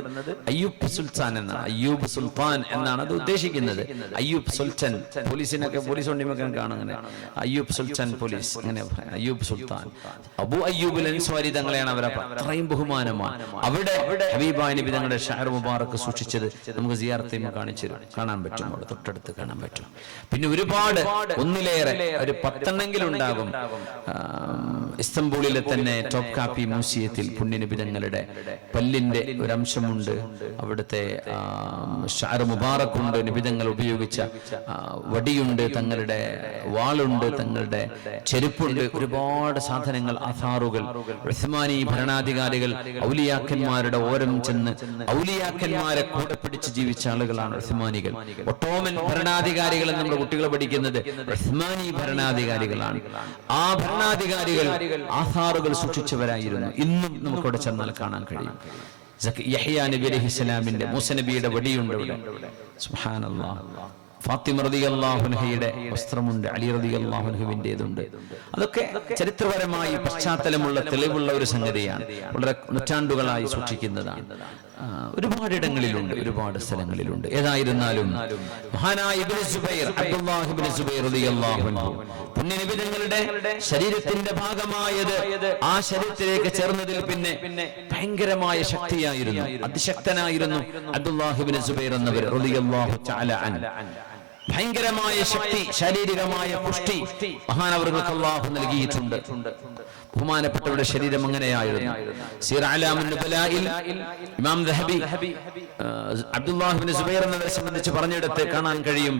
അയ്യൂബ് സുൽത്താൻ എന്നാണ്. അയ്യൂബ് സുൽത്താൻ എന്നാണ് അത് ഉദ്ദേശിക്കുന്നത്. അയ്യൂബ് സുൽത്താൻ, പോലീസിനൊക്കെ പോലീസ് വണ്ടിമൊക്കെ കാണും അങ്ങനെ, അയ്യൂബ് സുൽത്താൻ പോലീസ്, അങ്ങനെ അയ്യൂബ് സുൽത്താൻ. അബു അയ്യൂബ് അൽ അൻസ്വാരി തങ്ങളെയാണ് അവർ അത്രയും ബഹുമാനമാണ്. അവിടെ ഹബീബായ നബി തങ്ങളുടെ ഷഅർ മുബാറക് സൂക്ഷിച്ചത് നമുക്ക് സിയാറത്ത് കാണിച്ചു തരും, കാണാൻ പറ്റും, അവിടെ തൊട്ടടുത്ത് കാണാൻ പറ്റും. പിന്നെ ഒരുപാട്, ഒന്നിലേറെ, ഒരു 10 ഉണ്ടാകും. ഇസ്തംബൂളിലെ തന്നെ ടോപ്പ് കാപ്പി മ്യൂസിയത്തിൽ പുണ്യനബി തങ്ങളുടെ പല്ലിന്റെ ഒരു അംശമുണ്ട്. അവിടുത്തെ ഷഅർ മുബാറക്കുണ്ട്, നിബിതങ്ങൾ ഉപയോഗിച്ച വടിയുണ്ട്, തങ്ങളുടെ വാളുണ്ട്, തങ്ങളുടെ ചെരുപ്പുണ്ട്, ഒരുപാട് സാധനങ്ങൾ, ആധാറുകൾ. ഉസ്മാനി ഭരണാധികാരികൾ ഔലിയാക്കന്മാരുടെ ഓരം ചെന്ന് ഔലിയാക്കന്മാരെ കൂടെ പിടിച്ച് ജീവിച്ച ആളുകളാണ് ഉസ്മാനികൾ. ഒട്ടോമൻ ഭരണാധികാരികൾ നമ്മുടെ കുട്ടികൾ പഠിക്കുന്നത് ഉസ്മാനി ഭരണാധികാരികളാണ്. ആ ഭരണാധികാരികൾ ആധാറുകൾ സൂക്ഷിച്ചവരായിരുന്നു. ഇന്നും നമുക്കവിടെ ചെന്നാൽ കാണാൻ കഴിയും. യഹ്യാ നബി അലൈഹിസ്സലാമിന്റെ, മൂസ നബിയുടെ വടിയുണ്ട് ഇവിടെ. സുബ്ഹാനല്ലാഹ്. ഫാത്തിമ റളിയല്ലാഹു അൻഹയുടെ വസ്ത്രമുണ്ട്, അലി റളിയല്ലാഹു അൻഹുവിന്റേതുണ്ട്. അതൊക്കെ ചരിത്രപരമായി പശ്ചാത്തലമുള്ള തെളിവുള്ള ഒരു സംഗതിയാണ്, വളരെ നൂറ്റാണ്ടുകളായി സൂക്ഷിക്കുന്നതാണ്. ഒരുപാട് ഇടങ്ങളിലുണ്ട്, ഒരുപാട് സ്ഥലങ്ങളിലുണ്ട്. ഏതായിരുന്നാലും മഹാനായ ഇബ്നു സുബൈർ, അബ്ദുല്ലാഹ് ഇബ്നു സുബൈർ റളിയല്ലാഹു അൻഹു, പുണ്യനബി തങ്ങളുടെ ശരീരത്തിന്റെ ഭാഗമായത് ആ ശരീരത്തിലേക്ക് ചേർന്നതിൽ പിന്നെ ഭയങ്കരമായ ശക്തിയായിരുന്നു, അതിശക്തനായിരുന്നു അബ്ദുല്ലാഹ് ഇബ്നു സുബൈർ എന്നവർ റളിയല്ലാഹു തആല അൻഹു. ഭയങ്കരമായ ശക്തി, ശാരീരികമായ പുഷ്ടി മഹാനവറുകൾക്ക് അല്ലാഹു നൽകിയിട്ടുണ്ട്. ബഹുമാനപ്പെട്ടവരുടെ ശരീരം അങ്ങനെയായിരുന്നു. സീറ അലാമുൻ നുബലായിൽ ഇമാം ദഹബി അബ്ദുല്ലാഹ് ഇബ്നു സുബൈർ എന്നവരെ സംബന്ധിച്ച് പറഞ്ഞെടുത്ത് കാണാൻ കഴിയും,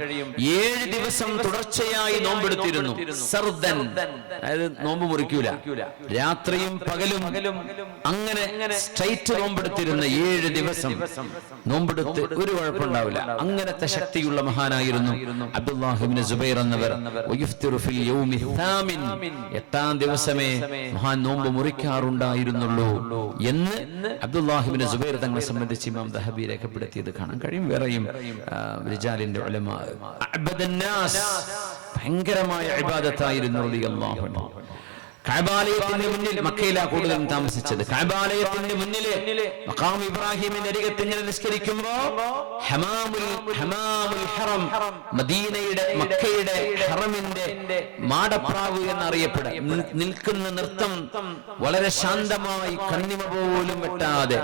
7 ദിവസം തുടർച്ചയായി നോമ്പെടുത്തിരുന്നു. സർദൻ, അതായത് നോമ്പ് മുറിക്കൂല, രാത്രിയും പകലും അങ്ങനെ സ്ട്രൈറ്റ് നോമ്പെടുത്തിരുന്ന 7 ദിവസം നോമ്പെടുത്ത് ഒരു കുഴപ്പമുണ്ടാവില്ല. അങ്ങനത്തെ ശക്തിയുള്ള മഹാനായിരുന്നു അബ്ദുല്ലാഹ് ഇബ്നു സുബൈർ എന്നവർ. വയുഫ്തിറു ഫിൽ യൗമി ത്ഹാമിൻ, 8ാം ദിവസമേ മഹാൻ നോമ്പ് മുറിക്കാറുണ്ടായിരുന്നുള്ളൂ എന്ന് അബ്ദുല്ലാഹ് ഇബ്നു സുബൈർ തങ്ങളെ സംബന്ധിച്ച് ഇമാം ദഹബി രേഖപ്പെടുത്തിയത് കാണാൻ കഴിയും. വേറെയും റിജാലിന്റെ ഉലമാ. അഅ്ബദന്നാസ്, ഭയങ്കരമായ ഇബാദത്തായിരുന്നു റളിയല്ലാഹു അൻഹു. കഅബാലയത്തിന്റെ മുന്നിൽ, മക്കയിലാണ് കൂടുതലും താമസിച്ചത്. കഅബാലയത്തിന്റെ മുന്നിൽ മഖാം ഇബ്രാഹിമിന്റെ അരികത്ത് ഇങ്ങനെ നിസ്കരിക്കുമ്പോ ഹമാമുൽ ഹറം, മദീനയുടെ മക്കയുടെ ഹറമിന്റെ മാടപ്രാവ് എന്നറിയപ്പെടും നിൽക്കുന്ന നൃത്തം വളരെ ശാന്തമായി, കണ്ണിമ പോലും വെട്ടാതെ,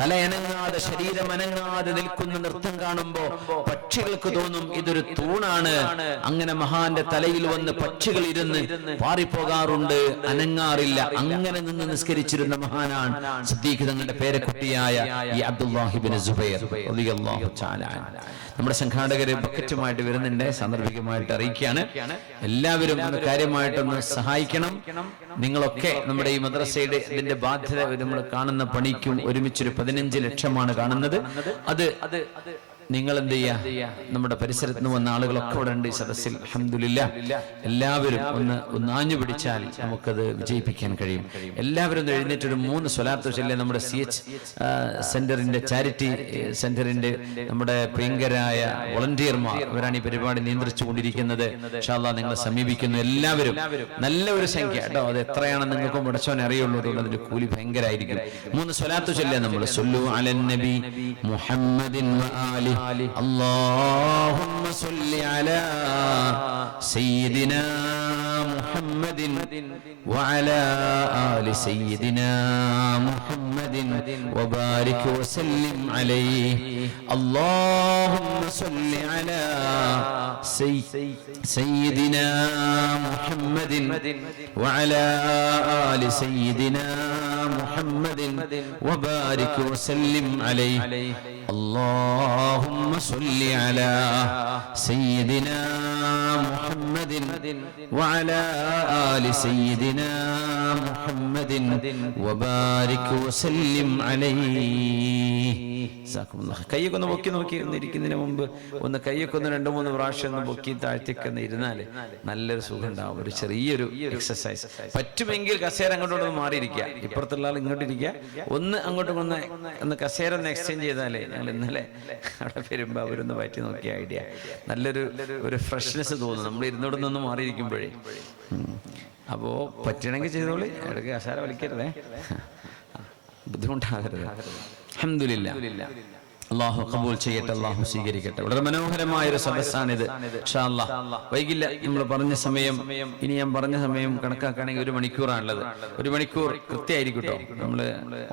തലയനങ്ങാതെ, ശരീരം അനങ്ങാതെ നിൽക്കുന്ന നൃത്തം കാണുമ്പോ പക്ഷികൾക്ക് തോന്നും ഇതൊരു തൂണാണ്. അങ്ങനെ മഹാന്റെ തലയിൽ വന്ന് പക്ഷികൾ ഇരുന്ന് പാറിപ്പോകാറുണ്ട്, അനങ്ങാറില്ല. അങ്ങനെ നിന്ന് നിസ്കരിച്ചിരുന്ന മഹാനാണ് സിദ്ദീഖ് തങ്ങളുടെ പേരക്കുട്ടിയായ ഈ അബ്ദുല്ലാഹി ഇബ്നു സുബൈർ റളിയല്ലാഹു തആല. നമ്മുടെ സംഘാടകര് ബക്കറ്റുമായിട്ട് വരുന്നുണ്ട്, സാന്ദർഭികമായിട്ട് അറിയിക്കുകയാണ്. എല്ലാവരും ഒന്ന് കാര്യമായിട്ടൊന്ന് സഹായിക്കണം. നിങ്ങളൊക്കെ നമ്മുടെ ഈ മദ്രസയുടെ ഇതിന്റെ ബാധ്യത, നമ്മൾ കാണുന്ന പണിക്കും ഒരുമിച്ചൊരു 15 ലക്ഷമാണ് കാണുന്നത്. അത് നിങ്ങൾ എന്ത് ചെയ്യുക, നമ്മുടെ പരിസരത്ത് നിന്ന് വന്ന ആളുകളൊക്കെ ഇവിടെ ഉണ്ട് ഈ സദസ്സിൽ. അൽഹംദുലില്ലാഹ്, എല്ലാവരും ഒന്ന് ആഞ്ഞു പിടിച്ചാൽ നമുക്കത് വിജയിപ്പിക്കാൻ കഴിയും. എല്ലാവരും എഴുന്നേറ്റൊരു 3 സ്വലാത്ത് ചൊല്ലി നമ്മുടെ CH സെന്ററിന്റെ, ചാരിറ്റി സെന്ററിന്റെ നമ്മുടെ പ്രിയങ്കരായ വോളണ്ടിയർമാർ, അവരാണ് ഈ പരിപാടി നിയന്ത്രിച്ചു കൊണ്ടിരിക്കുന്നത്. ഇൻഷാ അല്ലാഹ് നിങ്ങളെ സമീപിക്കുന്നു. എല്ലാവരും നല്ല ഒരു സംഖ്യ കേട്ടോ, അത് എത്രയാണെന്ന് നിങ്ങൾക്ക് മുടച്ചോനെ അറിയുള്ളൂ. അതുകൊണ്ട് അതിന്റെ കൂലി ഭയങ്കരമായിരിക്കും. 3 സ്വലാത്ത് ചൊല്ലിയ നമ്മൾ സല്ലു അലൻ നബി മുഹമ്മദിൻ വആലി اللهم صل على سيدنا محمد وعلى آل سيدنا محمد وبارك وسلم عليه اللهم صل على سيدنا محمد وعلى آل سيدنا محمد وبارك وسلم عليه اللهم صل على سيدنا محمد وعلى آل سيدنا محمد وبارك وسلم عليه. കയ്യൊക്കെ ഒന്ന് പൊക്കി നോക്കി ഇരിക്കുന്നതിന് മുമ്പ് ഒന്ന് കയ്യൊക്കെ ഒന്ന് 2-3 പ്രാവശ്യം ഒന്ന് പൊക്കി താഴ്ത്തിക്കൊന്ന് ഇരുന്നാല് നല്ലൊരു സുഖം ഉണ്ടാവും. ഒരു ചെറിയൊരു എക്സസൈസ്. പറ്റുമെങ്കിൽ കസേര അങ്ങോട്ടൊന്ന് മാറിയിരിക്കുക, ഇപ്പുറത്തുള്ള ആൾ ഇങ്ങോട്ട് ഇരിക്കുക, ഒന്ന് അങ്ങോട്ടും ഒന്ന് കസേര ഒന്ന് എക്സ്ചേഞ്ച് ചെയ്താലേ. ഞങ്ങൾ ഇന്നലെ അവിടെ വരുമ്പോ അവരൊന്ന് പറ്റി നോക്കിയ ഐഡിയ, നല്ലൊരു ഫ്രഷ്നെസ് തോന്നും നമ്മൾ ഇരുന്നോടൊന്നൊന്ന് മാറിയിരിക്കുമ്പോഴേ. അപ്പോ പറ്റണമെങ്കിൽ ചെയ്തോളി, ഇടയ്ക്ക് കസേര വലിക്കരുതേ, ബുദ്ധിമുട്ടാകരുത്. അൽഹംദുലില്ലാഹ്, അല്ലാഹു ഖബൂൽ ചെയ്യട്ടെ, അല്ലാഹു സ്വീകരിക്കട്ടെ. വളരെ മനോഹരമായ ഒരു സദസ്സാണിത്. ഇൻഷാ അല്ലാഹ് വൈകില്ല. നമ്മൾ പറഞ്ഞ സമയം, ഇനി ഞാൻ പറഞ്ഞ സമയം കണക്കാക്കുകയാണെങ്കിൽ 1 മണിക്കൂറാണുള്ളത്. 1 മണിക്കൂർ കൃത്യമായിരിക്കും കേട്ടോ, നമ്മള്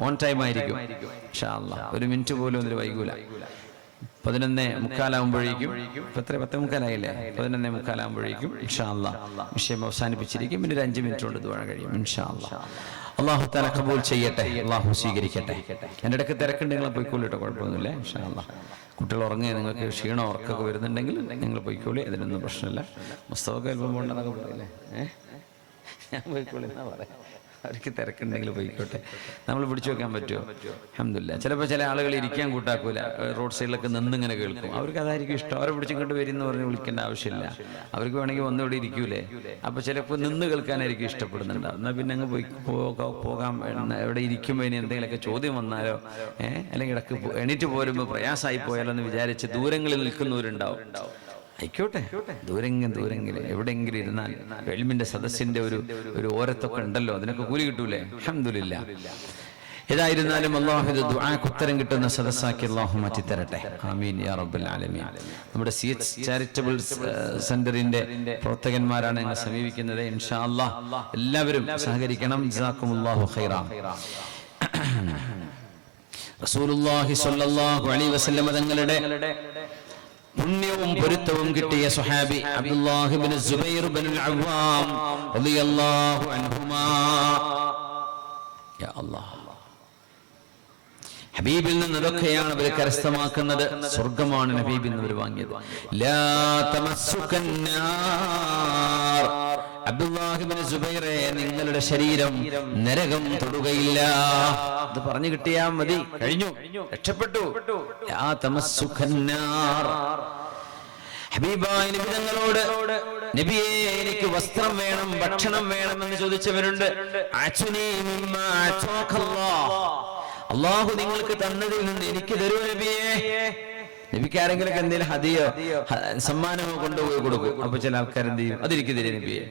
ഓൺ ടൈം ആയിരിക്കും ഇൻഷാ അല്ലാഹ്. 1 മിനിറ്റ് പോലും ഒന്നും വൈകൂല. 11:45 എത്ര 10:45 11:45 ഇൻഷാ അല്ലാഹ് വിഷയം അവസാനിപ്പിച്ചിരിക്കും. പിന്നെ 5 മിനിറ്റ് കൊണ്ട് ദുആ കഴിയും ഇൻഷാ അല്ലാഹ്. അല്ലാഹു തആല ഖബൂൽ ചെയ്യട്ടെ, അല്ലാഹു സ്വീകരിക്കട്ടെ. എൻ്റെ ഇടയ്ക്ക് തിരക്കുണ്ട്, നിങ്ങൾ പോയിക്കോളിട്ടോ, കുഴപ്പമൊന്നുമില്ല ഇൻഷാ അല്ലാഹ്. കുട്ടികൾ ഉറങ്ങി, നിങ്ങൾക്ക് ക്ഷീണം ഉറക്കൊക്കെ വരുന്നുണ്ടെങ്കിൽ നിങ്ങൾ പോയിക്കോളി, അതിനൊന്നും പ്രശ്നമില്ല. മുസ്തഫക്ക് അല്പം പോകണ്ടെന്നൊക്കെ പറയില്ലേ, ഞാൻ പോയിക്കോളി എന്നാ പറയാം. അവർക്ക് തിരക്കുണ്ടെങ്കിൽ പോയിക്കോട്ടെ, നമ്മൾ പിടിച്ചു വെക്കാൻ പറ്റുമോ? അൽഹംദുലില്ലാഹ്. ചിലപ്പോൾ ചില ആളുകൾ ഇരിക്കാൻ കൂട്ടാക്കൂല, റോഡ് സൈഡിലൊക്കെ നിന്നിങ്ങനെ കേൾക്കും. അവർക്ക് അതായിരിക്കും ഇഷ്ടം. അവരെ പിടിച്ചിങ്ങോട്ട് വരുമെന്ന് പറഞ്ഞ് വിളിക്കേണ്ട ആവശ്യമില്ല. അവർക്ക് വേണമെങ്കിൽ വന്നിവിടെ ഇരിക്കൂലേ. അപ്പോൾ ചിലപ്പോൾ നിന്ന് കേൾക്കാനായിരിക്കും ഇഷ്ടപ്പെടുന്നുണ്ടാവും. എന്നാൽ പിന്നെ അങ്ങ് പോകാം, എവിടെ ഇരിക്കുമ്പോൾ ഇനി എന്തെങ്കിലുമൊക്കെ ചോദ്യം വന്നാലോ, അല്ലെങ്കിൽ ഇടയ്ക്ക് എണീറ്റ് പോരുമ്പോൾ പ്രയാസമായി പോയാലോ എന്ന് വിചാരിച്ച് ദൂരങ്ങളിൽ നിൽക്കുന്നവരുണ്ടാവും. ആയിക്കോട്ടെ, ദൂരെങ്കിലും എവിടെയെങ്കിലും ഇരുന്നാൽ എൽമിന്റെ സദസ്സിന്റെ ഒരു ഓരത്തൊക്കെ ഉണ്ടല്ലോ, അതിനൊക്കെ കൂലി കിട്ടൂലേ. അൽഹംദുലില്ലാഹ്. ഏതായിരുന്നാലും അല്ലാഹു ദുആക്ക് ഉത്തരം കിട്ടുന്ന സദസ്സാക്കി അല്ലാഹു മാറ്റി തരട്ടെ. ആമീൻ യാ റബ്ബൽ ആലമീൻ. നമ്മുടെ CH ചാരിറ്റബിൾ സെന്ററിന്റെ പ്രവർത്തകന്മാരാണ് ഞങ്ങൾ സമീപിക്കുന്നത്. ഇൻഷാ അല്ലാഹ് എല്ലാവരും സഹകരിക്കണം. ജസാക്കുമുല്ലാഹു ഖൈറാ. റസൂലുള്ളാഹി സ്വല്ലല്ലാഹു അലൈഹി വസല്ലം തങ്ങളുടെ പുണ്യവും പൊരുത്തവും കിട്ടിയ സ്വഹാബി അബ്ദുല്ലാഹി ഇബ്നു സുബൈർ ഇബ്നുൽ അവ്വാം റളിയല്ലാഹു അൻഹുമാ. യാ അല്ലാഹ്, ഹബീബിൽ നിന്ന് ഇതൊക്കെയാണ് അവർ കരസ്ഥമാക്കുന്നത്. സ്വർഗമാണ് ഹബീബിൽ നിന്ന് അവർ വാങ്ങിയത്. ലാ തമസ്സുകന്നാർ, അബ്ദുല്ലാഹി ഇബ്നു സുബൈറേ, നിങ്ങളുടെ ശരീരം നരകം തൊടുകയില്ല. ഇത് പറഞ്ഞു കിട്ടിയാ മതി, കഴിഞ്ഞു, രക്ഷപ്പെട്ടു. ലാ തമസ്സുകന്നാർ. ഹബീബായ നബി തങ്ങളോട്, നബിയേ എനിക്ക് വസ്ത്രം വേണം, ഭക്ഷണം വേണം എന്ന് ചോദിച്ചവരുണ്ട്. അച്ഛനീ മിമ്മാ അഅതാകല്ലാഹ്, അല്ലാഹു നിങ്ങൾക്ക് തന്നതിൽ നിന്ന് എനിക്ക് തരൂ നബിയേ. നബിക്ക് ആരെങ്കിലൊക്കെ എന്തെങ്കിലും ഹദിയോ സമ്മാനമോ കൊണ്ടുപോയി കൊടുക്കും. അപ്പൊ ചില ആൾക്കാർ എന്ത് ചെയ്യും, അതെനിക്ക് തരും നബിയെ.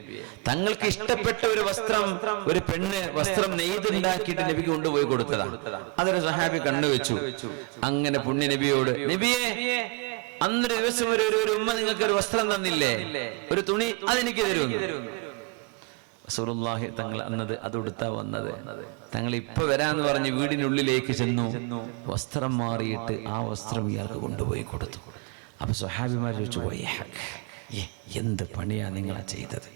തങ്ങൾക്ക് ഇഷ്ടപ്പെട്ട ഒരു വസ്ത്രം, ഒരു പെണ്ണ് വസ്ത്രം നെയ്തുണ്ടാക്കിയിട്ട് നബിക്ക് കൊണ്ടുപോയി കൊടുത്തതാണ്. അതൊരു സഹാബി കണ്ണുവെച്ചു. അങ്ങനെ പുണ്യ നബിയോട്, നബിയെ അന്നൊരു ദിവസം ഒരു ഉമ്മ നിങ്ങൾക്ക് ഒരു വസ്ത്രം തന്നില്ലേ, ഒരു തുണി, അതെനിക്ക് തരുമെന്ന്. റസൂലുള്ളാഹി തങ്ങൾ അന്നത് അതൊടുത്താ വന്നത്. തങ്ങൾ ഇപ്പൊ വരാന്ന് പറഞ്ഞ് വീടിനുള്ളിലേക്ക് ചെന്നു. വസ്ത്രം മാറിയിട്ട് ആ വസ്ത്രം ഇയാൾക്ക് കൊണ്ടുപോയി കൊടുത്തു. അപ്പൊ സ്വഹാബിമാർ ചോദിച്ചു, എന്ത് പണിയാ നിങ്ങളാ ചെയ്തത്?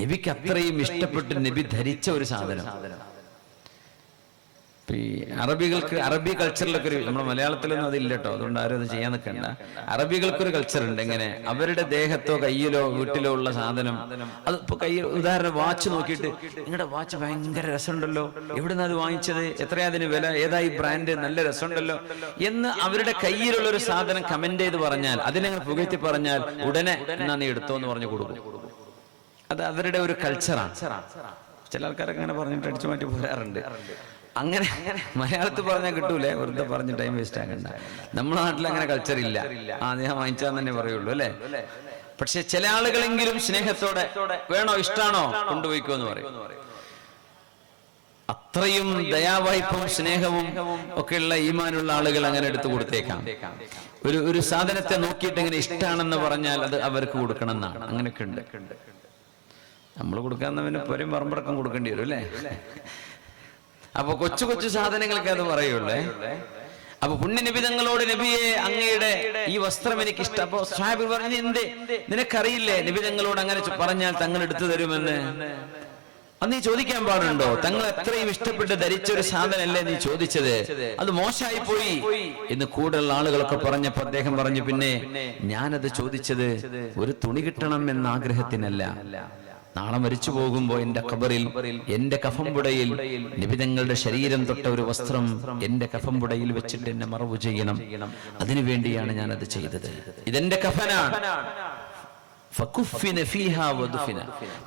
നബിക്ക് അത്രയും ഇഷ്ടപ്പെട്ട് നബി ധരിച്ച ഒരു സാധനം. ഈ അറബികൾക്ക്, അറബി കൾച്ചറിലൊക്കെ ഒരു, നമ്മുടെ മലയാളത്തിലൊന്നും അതില്ല കേട്ടോ, അതുകൊണ്ട് ആരും അത് ചെയ്യാൻ നിൽക്കണ്ട. അറബികൾക്കൊരു കൾച്ചർ ഉണ്ട്. എങ്ങനെ അവരുടെ ദേഹത്തോ കയ്യിലോ വീട്ടിലോ ഉള്ള സാധനം, അത് ഇപ്പൊ കയ്യിൽ, ഉദാഹരണം വാച്ച് നോക്കിയിട്ട്, നിങ്ങളുടെ വാച്ച് ഭയങ്കര രസമുണ്ടല്ലോ, എവിടുന്ന് അത് വാങ്ങിച്ചത്, എത്രയാ അതിന് വില, ഏതായി ബ്രാൻഡ്, നല്ല രസമുണ്ടല്ലോ എന്ന് അവരുടെ കയ്യിലുള്ള ഒരു സാധനം കമന്റ് ചെയ്ത് പറഞ്ഞാൽ, അതിനങ്ങനെ പുകഴ്ത്തി പറഞ്ഞാൽ ഉടനെ എന്നാ നീ എടുത്തോ എന്ന് പറഞ്ഞു കൊടുക്കും. അത് അവരുടെ ഒരു കൾച്ചറാണ്. ചില ആൾക്കാരൊക്കെ അങ്ങനെ പറഞ്ഞിട്ട് അടിച്ചു മാറ്റി പോരാറുണ്ട്. അങ്ങനെ മലയാളത്തിൽ പറഞ്ഞാൽ കിട്ടൂലേ, വെറുതെ പറഞ്ഞ് ടൈം വേസ്റ്റ് ആക്കണ്ട. നമ്മുടെ നാട്ടിൽ അങ്ങനെ കൾച്ചർ ഇല്ല. ഞാൻ വാങ്ങിച്ചാന്ന് തന്നെ പറയുള്ളൂ അല്ലെ. പക്ഷെ ചില ആളുകളെങ്കിലും സ്നേഹത്തോടെ, വേണോ ഇഷ്ടാണോ കൊണ്ടുപോയിക്കോ എന്ന് പറയും. അത്രയും ദയാവായ്പും സ്നേഹവും ഒക്കെയുള്ള ഈമാനുള്ള ആളുകൾ അങ്ങനെ എടുത്തു കൊടുത്തേക്കാം. ഒരു സാധനത്തെ നോക്കിയിട്ട് ഇങ്ങനെ ഇഷ്ടാണെന്ന് പറഞ്ഞാൽ അത് അവർക്ക് കൊടുക്കണം എന്നാണ്. അങ്ങനെയൊക്കെ ഉണ്ട്. നമ്മൾ കൊടുക്കാന്നവന് പൊരും പറമ്പറക്കം കൊടുക്കേണ്ടി വരും അല്ലേ. അപ്പൊ കൊച്ചു കൊച്ചു സാധനങ്ങൾക്ക് അത് പറയുള്ളേ. അപ്പൊ പുണ്യ നബി തങ്ങളോട്, നബിയെ അങ്ങയുടെ ഈ വസ്ത്രം എനിക്ക് ഇഷ്ടം. അപ്പൊ സ്വഹാബി പറഞ്ഞു, എന്തേ നിനക്കറിയില്ലേ നബി തങ്ങളോട് അങ്ങനെ പറഞ്ഞാൽ തങ്ങൾ എടുത്തു തരുമെന്ന്? അത് നീ ചോദിക്കാൻ പാടുണ്ടോ? തങ്ങൾ എത്രയും ഇഷ്ടപ്പെട്ട് ധരിച്ച ഒരു സാധനമല്ലേ നീ ചോദിച്ചത്, അത് മോശമായി പോയി എന്ന് കൂടുതലുള്ള ആളുകളൊക്കെ പറഞ്ഞപ്പോ അദ്ദേഹം പറഞ്ഞു, പിന്നെ ഞാനത് ചോദിച്ചത് ഒരു തുണി കിട്ടണം എന്ന ആഗ്രഹത്തിനല്ല. നാളെ മരിച്ചു പോകുമ്പോ എന്റെ ഖബറിൽ, എന്റെ കഫംപുടയിൽ നിബിതങ്ങളുടെ ശരീരം തൊട്ട ഒരു വസ്ത്രം എന്റെ കഫംപുടയിൽ വെച്ചിട്ട് എന്നെ മറവു ചെയ്യണം. അതിനുവേണ്ടിയാണ് ഞാനത് ചെയ്തത്. ഇതെന്റെ കഫനാണ്.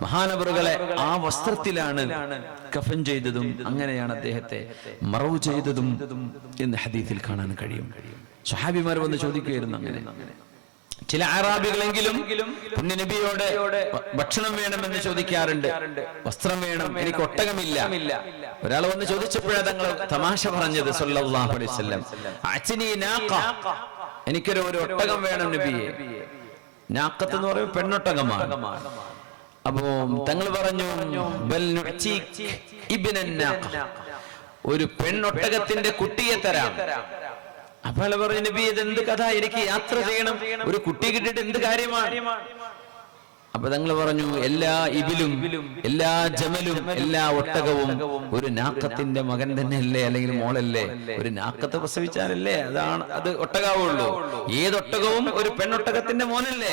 മഹാനവറുകളെ ആ വസ്ത്രത്തിലാണ് കഫൻ ചെയ്തതും അങ്ങനെയാണ് അദ്ദേഹത്തെ മറവു ചെയ്തതും എന്ന് ഹദീസിൽ കാണാൻ കഴിയും. സ്വഹാബിമാർ വന്ന് ചോദിക്കുകയായിരുന്നു. അങ്ങനെ ചില അറാബികളെങ്കിലും പുണ്യനബിയോട് ഭക്ഷണം വേണമെന്ന് ചോദിക്കാറുണ്ട്, വസ്ത്രം വേണം, എനിക്ക് ഒട്ടകമില്ല. ഒരാൾ വന്ന് ചോദിച്ചപ്പോഴാണ് തങ്ങൾ തമാശ പറഞ്ഞത് സല്ലല്ലാഹു അലൈഹി വസല്ലം, അച്ഛനീ നാഖ, എനിക്കൊരു ഒട്ടകം വേണം നബിയെ. നാഖത്ത് എന്ന് പറയുമ്പോൾ പെണ്ണൊട്ടകമാണ്. അപ്പോ തങ്ങൾ പറഞ്ഞു, ബൽ നുഅ്തീക് ഇബ്നൻ നാഖ, ഒരു പെണ്ണൊട്ടകത്തിന്റെ കുട്ടിയെ തരാം. അപ്പൊ പറഞ്ഞു, നബി ഇതെന്ത് കഥ, എനിക്ക് യാത്ര ചെയ്യണം, ഒരു കുട്ടിയെ കിട്ടിയിട്ട് എന്ത് കാര്യമാണ്? അപ്പൊ തങ്ങൾ പറഞ്ഞു, എല്ലാ ഇബിലും, എല്ലാ ജമലും, എല്ലാ ഒട്ടകവും ഒരു നാക്കത്തിന്റെ മകൻ തന്നെയല്ലേ, അല്ലെങ്കിൽ മോളല്ലേ? ഒരു നാക്കത്ത് പ്രസവിച്ചാലല്ലേ അത് ഒട്ടകാവുള്ളൂ. ഏതൊട്ടകവും ഒരു പെണ്ണൊട്ടകത്തിന്റെ മോനല്ലേ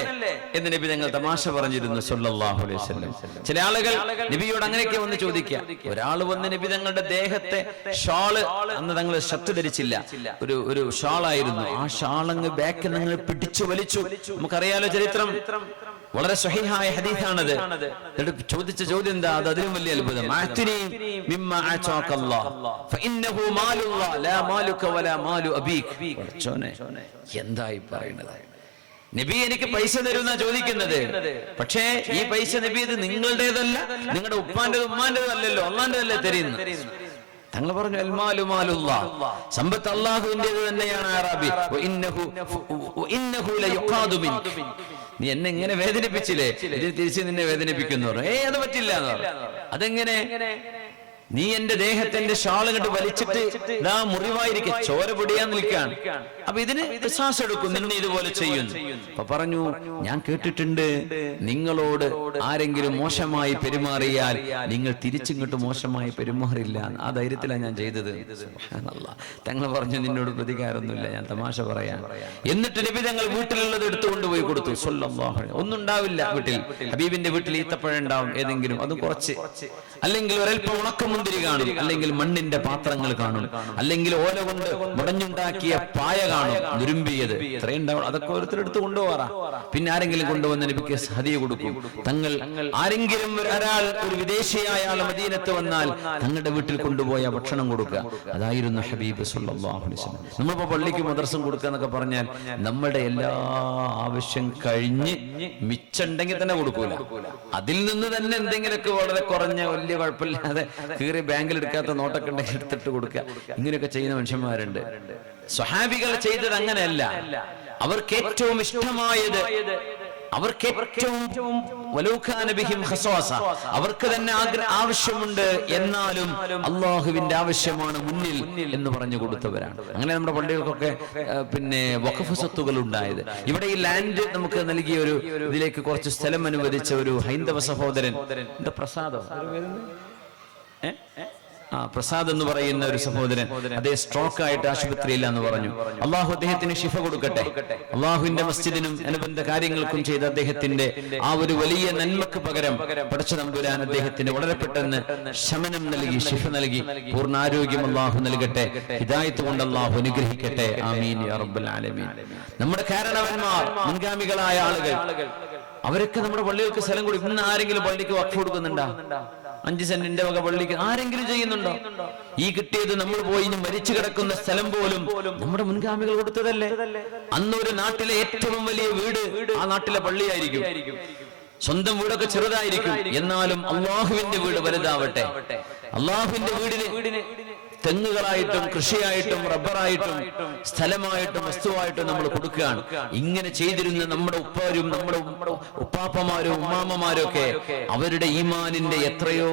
എന്ന് നബി തങ്ങൾ തമാശ പറഞ്ഞിരുന്നു സല്ലല്ലാഹു അലൈഹി വസല്ലം. ചില ആളുകൾ നബിയോട് അങ്ങനെയൊക്കെ വന്ന് ചോദിക്കുക. ഒരാൾ വന്ന് നബി തങ്ങളുടെ ദേഹത്തെ ഷാള്, അന്ന് തങ്ങൾ ഷർട്ട് ധരിച്ചില്ല, ഒരു ഷാളായിരുന്നു, ആ ഷാളങ്ങ് ബാക്ക് നിങ്ങൾ പിടിച്ചു വലിച്ചു. നമുക്കറിയാലോ ചരിത്രം, വളരെ സ്വഹീഹായ ഹദീസാണത്. ചോദിച്ച ചോദ്യം എന്താ? അത് അതിലും വലിയ അത്ഭുതം. എന്തായി പറയുന്നത്? നബി എനിക്ക് പൈസ തരുന്ന ചോദിക്കുന്നത്. പക്ഷേ ഈ പൈസ നബി ഇത് നിങ്ങളുടേതല്ല, നിങ്ങളുടെ ഉപ്പാന്റേത് ഉമ്മാന്റേതും അല്ലല്ലോ, അള്ളാന്റേതല്ലേ തരുന്നത്. തങ്ങൾ പറഞ്ഞു, അൽമാലു മാലുല്ലാഹ്, സമ്പത്ത് അല്ലാഹുവിന്റേത് തന്നെയാണ്. അറാബി, നീ എന്നെ ഇങ്ങനെ വേദനിപ്പിച്ചില്ലേ, ഇതിൽ തിരിച്ച് നിന്നെ വേദനിപ്പിക്കുന്നു. അത് പറ്റില്ല എന്ന് പറഞ്ഞു. അതെങ്ങനെ? നീ എന്റെ ദേഹത്തിന്റെ ഷാള് കണ്ട് വലിച്ചിട്ട് ഇതാ മുറിവായിരിക്കെ, ചോര പൊടിയാൻ നിൽക്കാൻ. അപ്പൊ ഇതിന് വിശ്വാസം എടുക്കും, നിന്നെ ഇതുപോലെ ചെയ്യുന്നു. അപ്പൊ പറഞ്ഞു, ഞാൻ കേട്ടിട്ടുണ്ട് നിങ്ങളോട് ആരെങ്കിലും മോശമായി പെരുമാറിയാൽ നിങ്ങൾ തിരിച്ചിങ്ങോട്ട് മോശമായി പെരുമാറില്ല. ആ ധൈര്യത്തിലാണ് ഞാൻ ചെയ്തത്. തങ്ങൾ പറഞ്ഞു, നിന്നോട് പ്രതികാരമൊന്നുമില്ല, ഞാൻ തമാശ പറയാം. എന്നിട്ട് നബി തങ്ങൾ വീട്ടിലുള്ളത് എടുത്തുകൊണ്ടുപോയി കൊടുത്തു. ഒന്നും ഉണ്ടാവില്ല വീട്ടിൽ. ഹബീബിന്റെ വീട്ടിൽ ഈത്തപ്പഴം ഉണ്ടാവും ഏതെങ്കിലും, അത് കുറച്ച്, അല്ലെങ്കിൽ ഒരൽപ്പം ഉണക്കമുന്തിരി കാണും, അല്ലെങ്കിൽ മണ്ണിന്റെ പാത്രങ്ങൾ കാണും, അല്ലെങ്കിൽ ഓല കൊണ്ട് മുടഞ്ഞുണ്ടാക്കിയ പായ കാണും. കാണും, നുരുമ്പിയത് ഇത്രയും ഉണ്ടാവും. അതൊക്കെ ഓരോരുത്തരെടുത്ത് കൊണ്ടുപോകാറാ. പിന്നെ ആരെങ്കിലും കൊണ്ടുവന്ന് നബിക്ക് ഹദിയ കൊടുക്കും. തങ്ങൾ ആരെങ്കിലും ഒരാൾ, ഒരു വിദേശിയായ ആൾ മദീനത്ത് വന്നാൽ തങ്ങളുടെ വീട്ടിൽ കൊണ്ടുപോയ ഭക്ഷണം കൊടുക്കുക. അതായിരുന്നു ഹബീബ് സല്ലല്ലാഹു അലൈഹി വസല്ലം. നമ്മളിപ്പോ പള്ളിക്ക് മദ്രസം കൊടുക്കുക എന്നൊക്കെ പറഞ്ഞാൽ നമ്മുടെ എല്ലാ ആവശ്യം കഴിഞ്ഞ് മിച്ചുണ്ടെങ്കിൽ തന്നെ കൊടുക്കൂല. അതിൽ നിന്ന് തന്നെ എന്തെങ്കിലുമൊക്കെ വളരെ കുറഞ്ഞ വലിയ കുഴപ്പമില്ലാതെ കീറി ബാങ്കിൽ എടുക്കാത്ത നോട്ടൊക്കെ ഉണ്ടെങ്കിൽ എടുത്തിട്ട് കൊടുക്കുക. ഇങ്ങനെയൊക്കെ ചെയ്യുന്ന മനുഷ്യന്മാരുണ്ട്. സ്വഹാബികൾ ചെയ്തത് അങ്ങനെയല്ല. അവർക്ക് ഏറ്റവും ഇഷ്ടമായത്, അവർക്ക് ഏറ്റവും അവർക്ക് തന്നെ ആവശ്യമുണ്ട്, എന്നാലും അള്ളാഹുവിന്റെ ആവശ്യമാണ് മുന്നിൽ എന്ന് പറഞ്ഞു കൊടുത്തവരാണ്. അങ്ങനെ നമ്മുടെ പള്ളികൾക്കൊക്കെ പിന്നെ വഖഫ് സ്വത്തുകൾ ഉണ്ടായത്. ഇവിടെ ഈ ലാൻഡ് നമുക്ക് നൽകിയ ഒരു ഇതിലേക്ക് കുറച്ച് സ്ഥലം അനുവദിച്ച ഒരു ഹൈന്ദവ സഹോദരൻ, എന്താ പ്രസാദോ പ്രസാദ് എന്ന് പറയുന്ന ഒരു സഹോദരൻ, അതേ സ്ട്രോക്ക് ആയിട്ട് ആശുപത്രിയില്ല എന്ന് പറഞ്ഞു. അള്ളാഹു അദ്ദേഹത്തിന് ശിഫ കൊടുക്കട്ടെ. അള്ളാഹുവിന്റെ മസ്ജിദിനും അനുബന്ധ കാര്യങ്ങൾക്കും ചെയ്ത അദ്ദേഹത്തിന്റെ ആ ഒരു വലിയ നന്മക്ക് പകരം പടച്ച തമ്പുരാൻ അദ്ദേഹത്തിന് വളരെ പെട്ടെന്ന് ശമനം നൽകി, ശിഫ നൽകി, പൂർണ്ണാരോഗ്യം അള്ളാഹു നൽകട്ടെ. ഹിദായത്ത് കൊണ്ട് അള്ളാഹു അനുഗ്രഹിക്കട്ടെ. ആമീൻ യാ റബ്ബൽ ആലമീൻ. നമ്മുടെ കാരണവന്മാർ, മുൻഗാമികളായ ആളുകൾ, അവരൊക്കെ നമ്മുടെ പള്ളികൾക്ക് സ്ഥലം കൊടുക്കും. ഇന്ന് ആരെങ്കിലും പള്ളിക്ക് വഖഫ് കൊടുക്കുന്നുണ്ടോ? 5 സെന്റിന്റെ വക പള്ളിക്ക് ആരെങ്കിലും ചെയ്യുന്നുണ്ടോ? ഈ കിട്ടിയത് നമ്മൾ പോയി മരിച്ചു കിടക്കുന്ന സ്ഥലം പോലും നമ്മുടെ മുൻഗാമികൾ കൊടുത്തതല്ലേ? അന്നൊരു നാട്ടിലെ ഏറ്റവും വലിയ വീട് ആ നാട്ടിലെ പള്ളിയായിരിക്കും. സ്വന്തം വീടൊക്കെ ചെറുതായിരിക്കും, എന്നാലും അള്ളാഹുവിന്റെ വീട് വലുതാവട്ടെ. അള്ളാഹുവിന്റെ വീടിന് തെങ്ങുകളായിട്ടും കൃഷിയായിട്ടും റബ്ബറായിട്ടും സ്ഥലമായിട്ടും വസ്തുവായിട്ടും നമ്മൾ കൊടുക്കുകയാണ്. ഇങ്ങനെ ചെയ്തിരുന്ന നമ്മുടെ ഉപ്പാരും നമ്മുടെ ഉപ്പാപ്പമാരും ഉമ്മാമ്മമാരും ഒക്കെ അവരുടെ ഈമാനിന്റെ എത്രയോ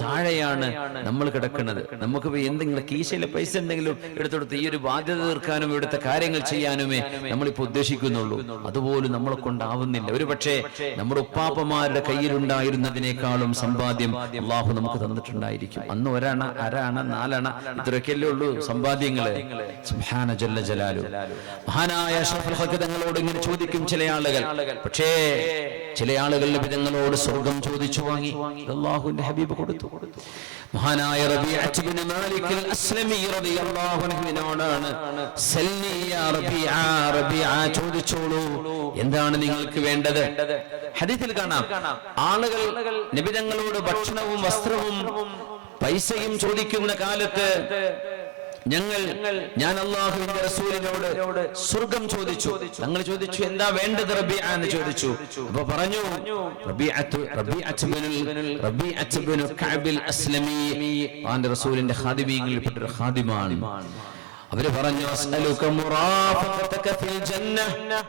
താഴെയാണ് നമ്മൾ കിടക്കുന്നത്. നമുക്ക് എന്തെങ്കിലും കീശയിലെ പൈസ എന്തെങ്കിലും എടുത്തെടുത്ത് ഈ ഒരു ബാധ്യത തീർക്കാനും ഇവിടുത്തെ കാര്യങ്ങൾ ചെയ്യാനുമേ നമ്മളിപ്പോ ഉദ്ദേശിക്കുന്നുള്ളൂ. അതുപോലും നമ്മളെ കൊണ്ടാവുന്നില്ല. ഒരു പക്ഷേ നമ്മുടെ ഉപ്പാപ്പമാരുടെ കയ്യിലുണ്ടായിരുന്നതിനേക്കാളും സമ്പാദ്യം അള്ളാഹു നമുക്ക് തന്നിട്ടുണ്ടായിരിക്കും. അന്ന് ഒരണ, അരണ, 4 അണ ഇത്രയൊക്കെയല്ലേ ഉള്ളൂ സമ്പാദ്യങ്ങള്. സുബ്ഹാന ജല്ല ജലാലു. മഹാനായ അഷ്റഫുൽ ഖൽഖ് തങ്ങളോട് ഇങ്ങനെ ചോദിക്കും ചില ആളുകൾ. പക്ഷേ ചില ആളുകൾ നബി തങ്ങളോട് സ്വർഗം ചോദിച്ചു വാങ്ങി. അല്ലാഹുവിന്റെ ഹബീബ് കൊടുത്തു. മഹാനായ റബീഅത്ത് ഇബ്നു മാലിക് അൽ-അസ്ലമി റളിയല്ലാഹു അൻഹുവിനോടാണ് സല്ലി യാ റബീഅ, ചോദിച്ചോളൂ, എന്താണ് നിങ്ങൾക്ക് വേണ്ടത്? ഹദീസിൽ കാണാം, ആളുകൾ നബി തങ്ങളോട് ഭക്ഷണവും വസ്ത്രവും പൈസയും ചോദിക്കുന്ന കാലത്ത് ഞാൻ അല്ലാഹുവിന്റെ റസൂലിനോട് സ്വർഗം ചോദിച്ചു. തങ്ങൾ ചോദിച്ചു, എന്താ വേണ്ടത് റബീഅ എന്ന് ചോദിച്ചു. അപ്പൊ പറഞ്ഞു, റബീഅത്ത് ഇബ്നു കഅബ് അസ്ലമി ആന്റെ റസൂലിന്റെ ഖാദിമീങ്ങളിൽപ്പെട്ട ഒരു ഖാദിമാണ്. അവര് പറഞ്ഞു, അസ്അലുക മുറാഫഖതക ഫിൽ ജന്നah,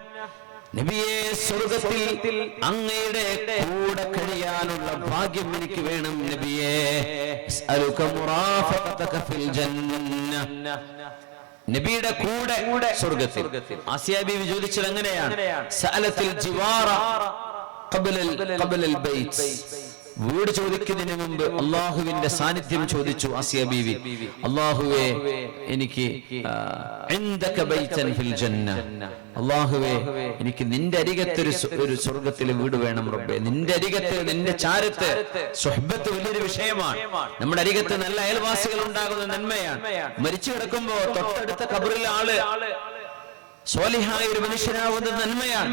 നബിയെ സ്വർഗ്ഗത്തിൽ അങ്ങയുടെ കൂടെ കഴിയാനുള്ള ഭാഗ്യം എനിക്ക് വേണം നബിയെ. അസ്അലുക മുറാഫഖതക ഫിൽ ജന്നah, നബിയുടെ കൂടെ സ്വർഗ്ഗത്തിൽ. ആസിയ ബീവി ചോദിച്ചത് അങ്ങനെയാണ്, സഅലത്തിൽ ജിവാറ ഖബല ബൈത്ത്, വീട് ചോദിക്കുന്നതിന് മുമ്പ് അള്ളാഹുവിന്റെ സാന്നിധ്യം ചോദിച്ചു ആസിയ ബീവി. അള്ളാഹുവേ, എനിക്ക് അള്ളാഹുവേ, എനിക്ക് നിന്റെ അരികത്ത് ഒരു സ്വർഗത്തിലെ വീട് വേണം റബ്ബേ. നിന്റെ അരികത്ത്, നിന്റെ ചാരത്ത്. സുഹ്ബത്ത് വലിയൊരു വിഷയമാണ്. നമ്മുടെ അരികത്ത് നല്ല അയൽവാസികൾ ഉണ്ടാകുന്ന നന്മയാണ്. മരിച്ചു കിടക്കുമ്പോ തൊട്ടടുത്ത ഖബറിലെ ആള് സ്വാലിഹായ ഒരു മനുഷ്യനാവുന്നത് നന്മയാണ്.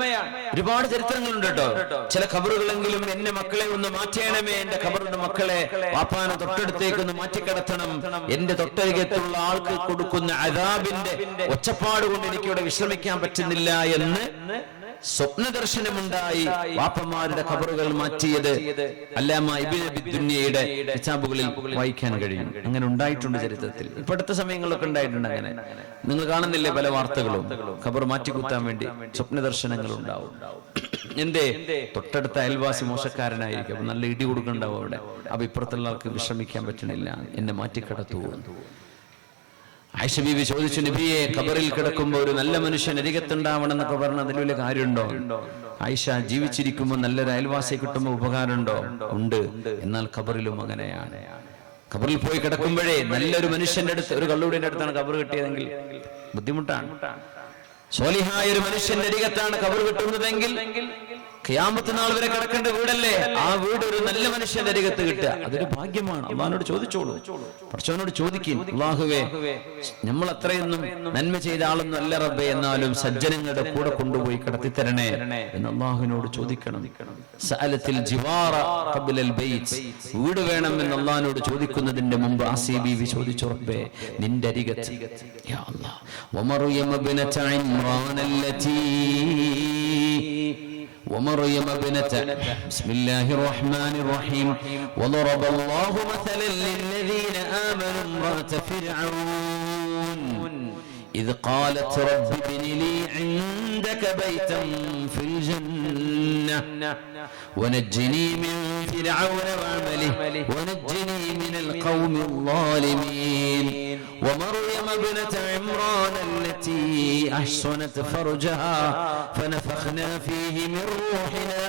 ഒരുപാട് ചരിത്രങ്ങളുണ്ട് കേട്ടോ. ചില ഖബറുകളെങ്കിലും എന്നെ മക്കളെ ഒന്ന് മാറ്റണമേ, എന്റെ ഖബറിന്റെ മക്കളെ വാപ്പാനെ തൊട്ടടുത്തേക്കൊന്ന് മാറ്റിക്കിടത്തണം, എന്റെ തൊട്ടരികത്തുള്ള ആൾക്ക് കൊടുക്കുന്ന അദാബിന്റെ ഒച്ചപ്പാട് കൊണ്ട് എനിക്കിവിടെ വിശ്രമിക്കാൻ പറ്റുന്നില്ല എന്ന് സ്വപ്ന ദർശനമുണ്ടായി വാപ്പമാരുടെ ഖബറുകൾ മാറ്റിയത് അല്ലാമ ഇബ്നു അബി ദുനിയയുടെ കിതാബുകളിൽ വായിക്കാൻ കഴിയും. അങ്ങനെ ഉണ്ടായിട്ടുണ്ട് ചരിത്രത്തിൽ. ഇപ്പൊ അടുത്ത സമയങ്ങളിലൊക്കെ ഉണ്ടായിട്ടുണ്ട് അങ്ങനെ. നിങ്ങൾ കാണുന്നില്ലേ പല വാർത്തകളും, ഖബർ മാറ്റിക്കുത്താൻ വേണ്ടി സ്വപ്ന ദർശനങ്ങൾ ഉണ്ടാവും. എന്തേ? തൊട്ടടുത്ത അയൽവാസി മോശക്കാരനായിരിക്കും, അപ്പൊ നല്ല ഇടി കൊടുക്കണ്ടാവും അവിടെ. അപ്പൊ ഇപ്പുറത്തുള്ള ആൾക്ക് വിശ്രമിക്കാൻ പറ്റണില്ല, എന്നെ മാറ്റിക്കിടത്തു. ആയിഷ ബീവി ചോദിച്ചു, നബിയെ, ഖബറിൽ കിടക്കുമ്പോൾ ഒരു നല്ല മനുഷ്യൻ അരികത്തുണ്ടാവണം എന്നൊക്കെ പറഞ്ഞ അതിൽ വലിയ കാര്യമുണ്ടോ? ആയിഷ, ജീവിച്ചിരിക്കുമ്പോൾ നല്ലൊരു അയൽവാസിയെ കിട്ടുമ്പോൾ ഉപകാരമുണ്ടോ? ഉണ്ട്. എന്നാൽ ഖബറിലും അങ്ങനെയാണ്. ഖബറിൽ പോയി കിടക്കുമ്പോഴേ നല്ലൊരു മനുഷ്യന്റെ അടുത്ത്, ഒരു കള്ളൂടിന്റെ അടുത്താണ് ഖബർ കിട്ടിയതെങ്കിൽ ബുദ്ധിമുട്ടാണ്. സ്വാലിഹായ ഒരു മനുഷ്യന്റെ അരികത്താണ് ഖബർ കിട്ടുന്നതെങ്കിൽ ഖിയാമത്ത് നാൾ വരെ കിടക്കേണ്ട വീടല്ലേ, ആ വീട് ഒരു നല്ല മനുഷ്യന്റെ അരികത്ത് കിട്ടുക, അതൊരു ഭാഗ്യമാണ്. അള്ളാഹിനോട് ചോദിച്ചോളൂ, പടച്ചവനോട് ചോദിക്കും, അല്ലാഹുവേ നമ്മൾ അത്രയൊന്നും നന്മ ചെയ്ത ആളൊന്നും അല്ല റബ്ബേ, എന്നാലും സജ്ജനങ്ങളുടെ കൂടെ കൊണ്ടുപോയി കിടത്തിത്തരണേ എന്ന് അള്ളാഹുവിനോട് ചോദിക്കണം. സഅലത്തിൽ ജിവാറ ഖബ്ലൽ ബൈത്ത്, വീട് വേണം എന്ന് അള്ളാഹിനോട് ചോദിക്കുന്നതിന്റെ മുമ്പ് ആസിയ ബീവി ചോദിച്ചു, റബ്ബേ നിന്റെ അരികത്ത് യാ അല്ലാഹ് വമറിയം ഇബ്നത ഇമ്രാൻ അല്ലതി ومريم ابنة بسم الله الرحمن الرحيم وضرب الله مثلا للذين آمنوا امرأة فرعون إذ قالت رب ابن لي عندك بيتا في الجنة ونجني من فرعون وعمله ونجني من القوم الظالمين ومريم ابنة عمران التي أحصنت فرجها فنفخنا فيه من روحنا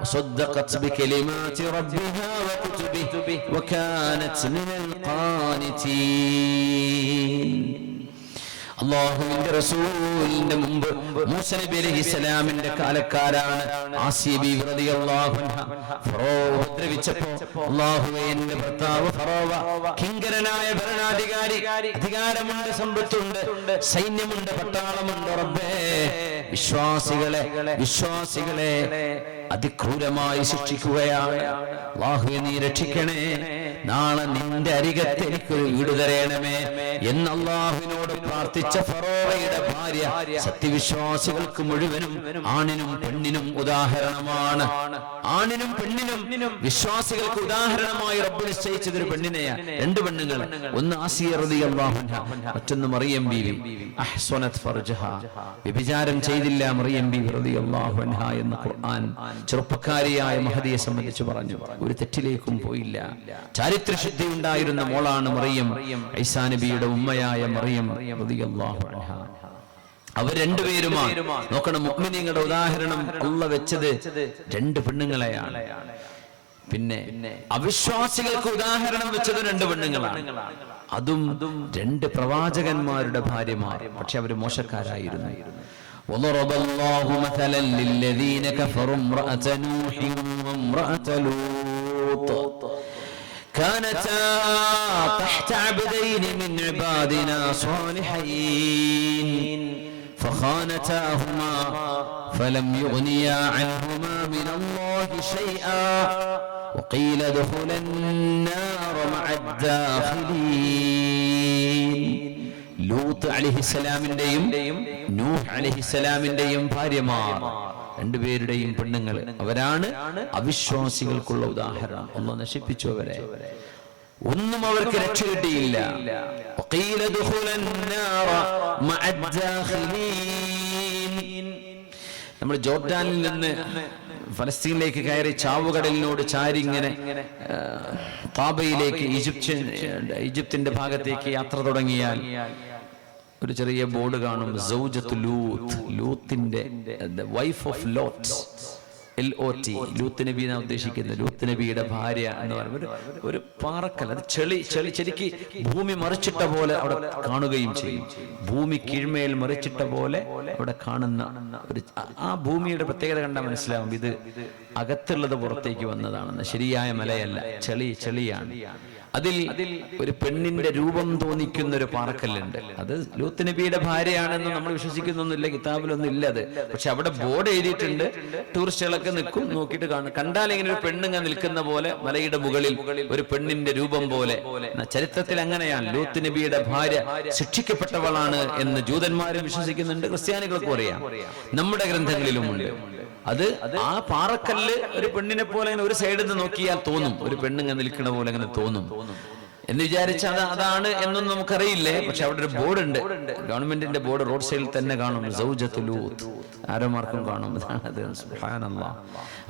وصدقت بكلمات ربها وكتبه وكانت من القانتين. അല്ലാഹുവിന്റെ റസൂലിന്റെ മുമ്പ് മൂസ നബി അലൈഹിസ്സലാമിന്റെ കാലക്കാരാണ് ആസിയ ബീവി റളിയല്ലാഹു അൻഹ. ഫറോവ ഉപദ്രവിച്ചപ്പോൾ അല്ലാഹുവേ എന്റെ ഭർത്താവ് ഫറോവ കിങ്കരനായ ഭരണാധികാരി, അധികാരമുണ്ട്, സമ്പത്തുണ്ട്, സൈന്യമുണ്ട്, പട്ടാളമുണ്ട്, റബ്ബേ വിശ്വാസികളെ അതിക്രൂരമായി ശിക്ഷിക്കുകയാണ്. അല്ലാഹുവേ നീ രക്ഷിക്കണേ, നാളെ നിന്റെ അരികത്ത് എനിക്കൊരു വീട് തരയണമേ എന്ന് അല്ലാഹുവിനോട് പ്രാർത്ഥിച്ച ഫറോവയുടെ ഭാര്യ സത്യവിശ്വാസികൾക്ക് മുഴുവനും ആണിനും പെണ്ണിനും ഉദാഹരണമാണ്. ആണിനും പെണ്ണിനും വിശ്വാസികൾക്ക് ഉദാഹരണമായി റബ്ബ് നിശ്ചയിച്ചതൊരു പെണ്ണിനെയാണ്. രണ്ട് പെണ്ണുങ്ങൾ, ഒന്ന് ആസിയ റളിയല്ലാഹു അൻഹ, മറ്റൊന്ന് മറിയം ബീവി. അഹ്സനത് ഫർജഹ, വ്യഭിചാരം ചെയ്തില്ല മറിയം ബീവി റളിയല്ലാഹു അൻഹ എന്ന് ഖുർആൻ ചെറുപ്പക്കാരിയായ മഹദിയെ സംബന്ധിച്ച് പറഞ്ഞു. ഒരു തെറ്റിലേക്കും പോയില്ല. ചാരിത്രശുദ്ധി ഉണ്ടായിരുന്ന മോളാണ് മറിയം, ഈസാ നബിയുടെ ഉമ്മയായ മറിയം റളിയല്ലാഹു അൻഹ. അവർ രണ്ടുപേരുമാണ്. നോക്കണം, മുഅ്മിനീങ്ങളുടെ ഉദാഹരണം അല്ലാഹു വെച്ചത് രണ്ട് പെണ്ണുങ്ങളെയാണ്. പിന്നെ അവിശ്വാസികൾക്ക് ഉദാഹരണം വെച്ചത് രണ്ട് പെണ്ണുങ്ങളാണ്, അതും രണ്ട് പ്രവാചകന്മാരുടെ ഭാര്യമാർ. പക്ഷെ അവർ മോശക്കാരായിരുന്നു. وضرب الله مثلا للذين كفروا امرأة نوح وامرأة لوط كانتا تحت عبدين من عبادنا صالحين فخانتاهما فلم يغنيا عنهما من الله شيئا وقيل ادخلا النار مع الداخلين. ലൂത്ത് അലൈഹിസ്സലാമിന്റെയും നൂഹ് അലൈഹിസ്സലാമിന്റെയും ഭാര്യമാർ, രണ്ടുപേരുടെയും പെണ്ണുങ്ങൾ, അവരാണ് അവിശ്വാസികൾക്കുള്ള ഉദാഹരണം. അല്ലാഹു നശിപ്പിച്ചു അവരെ, ഒന്നും അവർക്ക് രക്ഷ കിട്ടിയില്ല. നമ്മൾ ജോർഡാനിൽ നിന്ന് ഫലസ്തീനിലേക്ക് കയറി ചാവുകടലിനോട് ചാരി ഇങ്ങനെ താബയിലേക്ക് ഈജിപ്തിന്റെ ഭാഗത്തേക്ക് യാത്ര തുടങ്ങിയാൽ ഒരു ചെറിയ ബോർഡ് കാണും, സൗജത്തു ലൂത്ത്, ലൂത്തിന്റെ വൈഫ് ഓഫ് ലോട്ട്, LOT, ലൂത്ത് നബി എന്നാണ് ഉദ്ദേശിക്കുന്നത്. ലൂത്ത് നബിയുടെ ഭാര്യ എന്ന് പറയുമ്പോൾ ഒരു പാറക്കൽ, അത് ചെളിക്ക് ഭൂമി മറിച്ചിട്ട പോലെ അവിടെ കാണുകയും ചെയ്യും. ഭൂമി കീഴ്മേൽ മറിച്ചിട്ട പോലെ അവിടെ കാണുന്ന ഒരു, ആ ഭൂമിയുടെ പ്രത്യേകത കണ്ടാൽ മനസ്സിലാവും ഇത് അകത്തുള്ളത് പുറത്തേക്ക് വന്നതാണെന്ന്. ശരിയായ മലയല്ല, ചെളിയാണ്. അതിൽ ഒരു പെണ്ണിന്റെ രൂപം തോന്നിക്കുന്ന ഒരു പാറക്കല്ലുണ്ട്. അത് ലൂത്ത് നബിയുടെ ഭാര്യയാണെന്ന് നമ്മൾ വിശ്വസിക്കുന്നൊന്നുമില്ല, കിതാബിലൊന്നും ഇല്ല അത്. പക്ഷെ അവിടെ ബോർഡ് എഴുതിയിട്ടുണ്ട്, ടൂറിസ്റ്റുകളൊക്കെ നിൽക്കും, നോക്കിയിട്ട് കാണും. കണ്ടാൽ ഇങ്ങനെ ഒരു പെണ്ണുങ്ങ നിൽക്കുന്ന പോലെ, മലയുടെ മുകളിൽ ഒരു പെണ്ണിന്റെ രൂപം പോലെ. ചരിത്രത്തിൽ അങ്ങനെയാണ്. ലൂത്ത് നബിയുടെ ഭാര്യ ശിക്ഷിക്കപ്പെട്ടവളാണ് എന്ന് ജൂതന്മാരും വിശ്വസിക്കുന്നുണ്ട്, ക്രിസ്ത്യാനികൾക്കും അറിയാം, നമ്മുടെ ഗ്രന്ഥങ്ങളിലുമുണ്ട്. അത് ആ പാറക്കല്ല് ഒരു പെണ്ണിനെ പോലെ ഒരു സൈഡിൽ നിന്ന് നോക്കിയാൽ തോന്നും, ഒരു പെണ്ണുങ്ങ നിൽക്കണ പോലെ അങ്ങനെ തോന്നും എന്ന് വിചാരിച്ച അതാണ് എന്നൊന്നും നമുക്കറിയില്ലേ. പക്ഷെ അവിടെ ഒരു ബോർഡ് ഉണ്ട്, ഗവൺമെന്റിന്റെ ബോർഡ് റോഡ് സൈഡിൽ തന്നെ കാണും, സൗജത്തു ലൂത്ത്, ആരോമാർക്കും കാണും. സുബ്ഹാനല്ലാഹ്.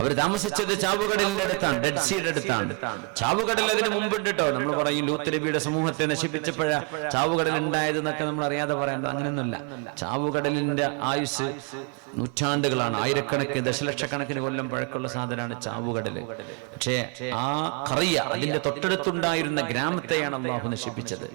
അവർ താമസിച്ചത് ചാവുകടലിന്റെ അടുത്താണ്, ഡെഡ് സീയുടെ അടുത്താണ്. ചാവുകടൽ അതിന് മുമ്പുണ്ട് കേട്ടോ. നമ്മൾ പറയും ലൂത്ത് നബിയുടെ സമൂഹത്തെ നശിപ്പിച്ചപ്പോഴാ ചാവുകടൽ ഉണ്ടായത് എന്നൊക്കെ നമ്മൾ അറിയാതെ പറയേണ്ടത്. അങ്ങനെയൊന്നുമല്ല. ചാവുകടലിന്റെ ആയുസ് നൂറ്റാണ്ടുകളാണ്, ആയിരക്കണക്കിന് ദശലക്ഷക്കണക്കിന് കൊല്ലം പഴക്കമുള്ള സാധനമാണ് ചാവുകടല്. പക്ഷേ ആ ഖറിയ, അതിന്റെ തൊട്ടടുത്തുണ്ടായിരുന്ന ഗ്രാമത്തെയാണ് അല്ലാഹു നശിപ്പിച്ചത്.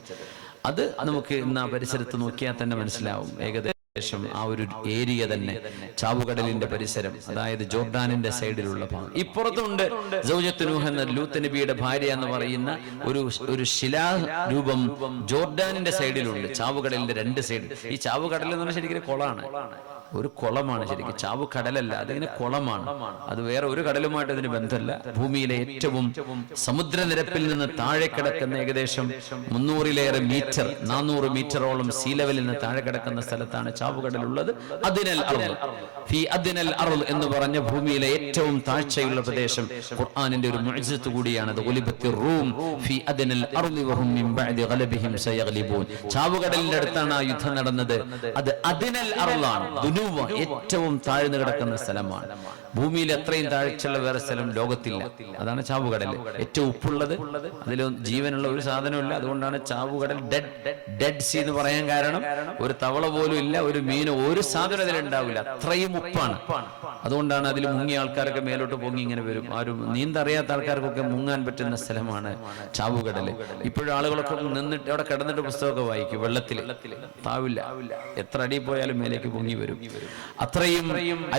അത് നമുക്ക് ഇന്ന് ആ പരിസരത്ത് നോക്കിയാൽ തന്നെ മനസ്സിലാവും. ഏകദേശം ശേഷം ആ ഒരു ഏരിയ തന്നെ ചാവുകടലിന്റെ പരിസരം, അതായത് ജോർഡാനിന്റെ സൈഡിലുള്ള ഭാഗം. ഇപ്പുറത്തുണ്ട് സൗജത്ത് നൂഹ് എന്ന ലൂത്ത് നബിയുടെ ഭാര്യ എന്ന് പറയുന്ന ഒരു ശിലാരൂപം ജോർഡാനിന്റെ സൈഡിലുണ്ട്, ചാവുകടലിന്റെ രണ്ട് സൈഡിൽ. ഈ ചാവുകടൽ എന്ന് പറഞ്ഞാൽ ശരിക്കും കുളമാണ്, ഒരു കുളമാണ് ശരിക്കും. ചാവു കടലല്ല, അതിങ്ങനെ കുളമാണ്. അത് വേറെ ഒരു കടലുമായിട്ട് അതിന് ബന്ധമല്ല. ഭൂമിയിലെ ഏറ്റവും സമുദ്രനിരപ്പിൽ നിന്ന് താഴെ കിടക്കുന്ന ഏകദേശം 300-ലേറെ മീറ്റർ, 400 മീറ്ററോളം സീ ലെവലിൽ നിന്ന് താഴെ കിടക്കുന്ന സ്ഥലത്താണ് ചാവുകടലുള്ളത്. അദ്നൽ അർള്, ഫീ അദ്നൽ അർള് എന്ന് പറഞ്ഞ ഭൂമിയിലെ ഏറ്റവും താഴ്ചയുള്ള പ്രദേശം ഖുർആനിന്റെ ഒരു മുഅ്ജിസത്ത് കൂടിയാണ്. ഗുലിബത്തിർ റൂം ഫീ അദ്നൽ അർളി വഹും മിൻ ബഅദി ഗലബിഹിം സയഗ്ലിബൂൻ. ചാവുകടലിന്റെ അടുത്താണ് ആ യുദ്ധം നടന്നത്. അത് അദ്നൽ അർളാണ്, ഏറ്റവും താഴ്ന്നു കിടക്കുന്ന സ്ഥലമാണ്. ഭൂമിയിൽ അത്രയും താഴ്ചയുള്ള വേറെ സ്ഥലം ലോകത്തില്ല. അതാണ് ചാവുകടൽ. ഏറ്റവും ഉപ്പുള്ളത്, അതിൽ ജീവനുള്ള ഒരു സാധനമില്ല. അതുകൊണ്ടാണ് ചാവുകടൽ ഡെഡ് സീ എന്ന് പറയാൻ കാരണം. ഒരു തവള പോലും ഇല്ല, ഒരു മീനോ ഒരു സാധനം അതിലുണ്ടാവില്ല, അത്രയും ഉപ്പാണ്. അതുകൊണ്ടാണ് അതിൽ മുങ്ങിയ ആൾക്കാരൊക്കെ മേലോട്ട് പൊങ്ങി ഇങ്ങനെ വരും. ആരും നീന്തറിയാത്ത ആൾക്കാർക്കൊക്കെ മുങ്ങാൻ പറ്റുന്ന സ്ഥലമാണ് ചാവുകടൽ. ഇപ്പോഴും ആളുകളൊക്കെ നിന്നിട്ട് അവിടെ കിടന്നിട്ട് പുസ്തകമൊക്കെ വായിക്കും. വെള്ളത്തിൽ താവില്ല, എത്ര അടി പോയാലും മേലേക്ക് പൊങ്ങി വരും. അത്രയും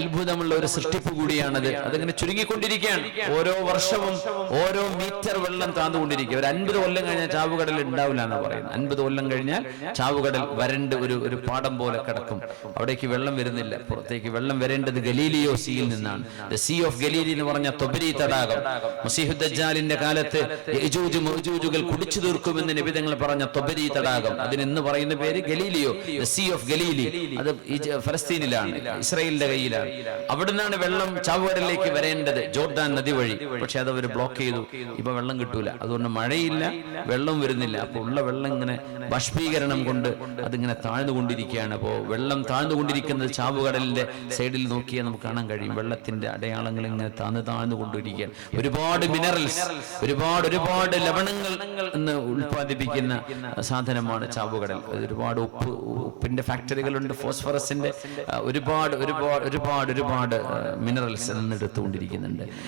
അത്ഭുതമുള്ള ഒരു സൃഷ്ടിപ്പ് കൂടിയാണത്. അതിങ്ങനെ ചുരുങ്ങിക്കൊണ്ടിരിക്കുകയാണ്. ഓരോ വർഷവും ഓരോ മീറ്റർ വെള്ളം താന്നുകൊണ്ടിരിക്കുക. ഒരു 50 കൊല്ലം കഴിഞ്ഞാൽ ചാവുകടൽ ഉണ്ടാവില്ല എന്നാണ് പറയുന്നത്. 50 കൊല്ലം കഴിഞ്ഞാൽ ചാവുകടൽ വരണ്ട് ഒരു പാടം പോലെ കിടക്കും. അവിടേക്ക് വെള്ളം വരുന്നില്ല. പുറത്തേക്ക് വെള്ളം വരേണ്ടത് ഗലീലിയോ സീയിൽ നിന്നാണ്. ദ സീ ഓഫ് ഗലീലി എന്ന് പറഞ്ഞ തൊബരി തടാകം. മസീഹു ദജ്ജാലിന്റെ കാലത്ത് യജൂജ് മഅജൂജുകൾ കുടിച്ചു തീർക്കുമെന്ന് നബി തങ്ങൾ പറഞ്ഞ തൊബരി തടാകം, അതിന് ഇന്ന് പറയുന്ന പേര് Galileo, the sea of Galilee. അത് ഫലസ്തീനിലാണ്, ഇസ്രായേലിന്റെ കയ്യിലാണ്. അവിടുന്നാണ് വെള്ളം ചാവുകടലിലേക്ക് വരേണ്ടത്, ജോർദാൻ നദി വഴി. പക്ഷെ അത് അവർ ബ്ലോക്ക് ചെയ്തു. ഇപ്പൊ വെള്ളം കിട്ടൂല. അതുകൊണ്ട് മഴയില്ല, വെള്ളം വരുന്നില്ല. അപ്പൊ ഉള്ള വെള്ളം ഇങ്ങനെ ബാഷ്പീകരണം കൊണ്ട് അതിങ്ങനെ താഴ്ന്നുകൊണ്ടിരിക്കുകയാണ്. അപ്പോൾ വെള്ളം താഴ്ന്നുകൊണ്ടിരിക്കുന്നത് ചാവുകടലിന്റെ സൈഡിൽ നോക്കിയാൽ നമുക്ക് കാണാൻ കഴിയും. വെള്ളത്തിന്റെ അടയാളങ്ങൾ ഇങ്ങനെ താഴ്ന്നുകൊണ്ടിരിക്കുകയാണ്. ഒരുപാട് മിനറൽസ്, ഒരുപാട് ലവണങ്ങൾ എന്ന് ഉൽപ്പാദിപ്പിക്കുന്ന സാധനമാണ് ചാവുകടൽ. ഒരുപാട് ഉപ്പിന്റെ ഫാക്ടറികളുണ്ട്, ഫോസ്ഫറസിന്റെ ഒരുപാട് മിനറൽസ് നിന്ന് എടുത്തുകൊണ്ടിരിക്കുന്നുണ്ട്.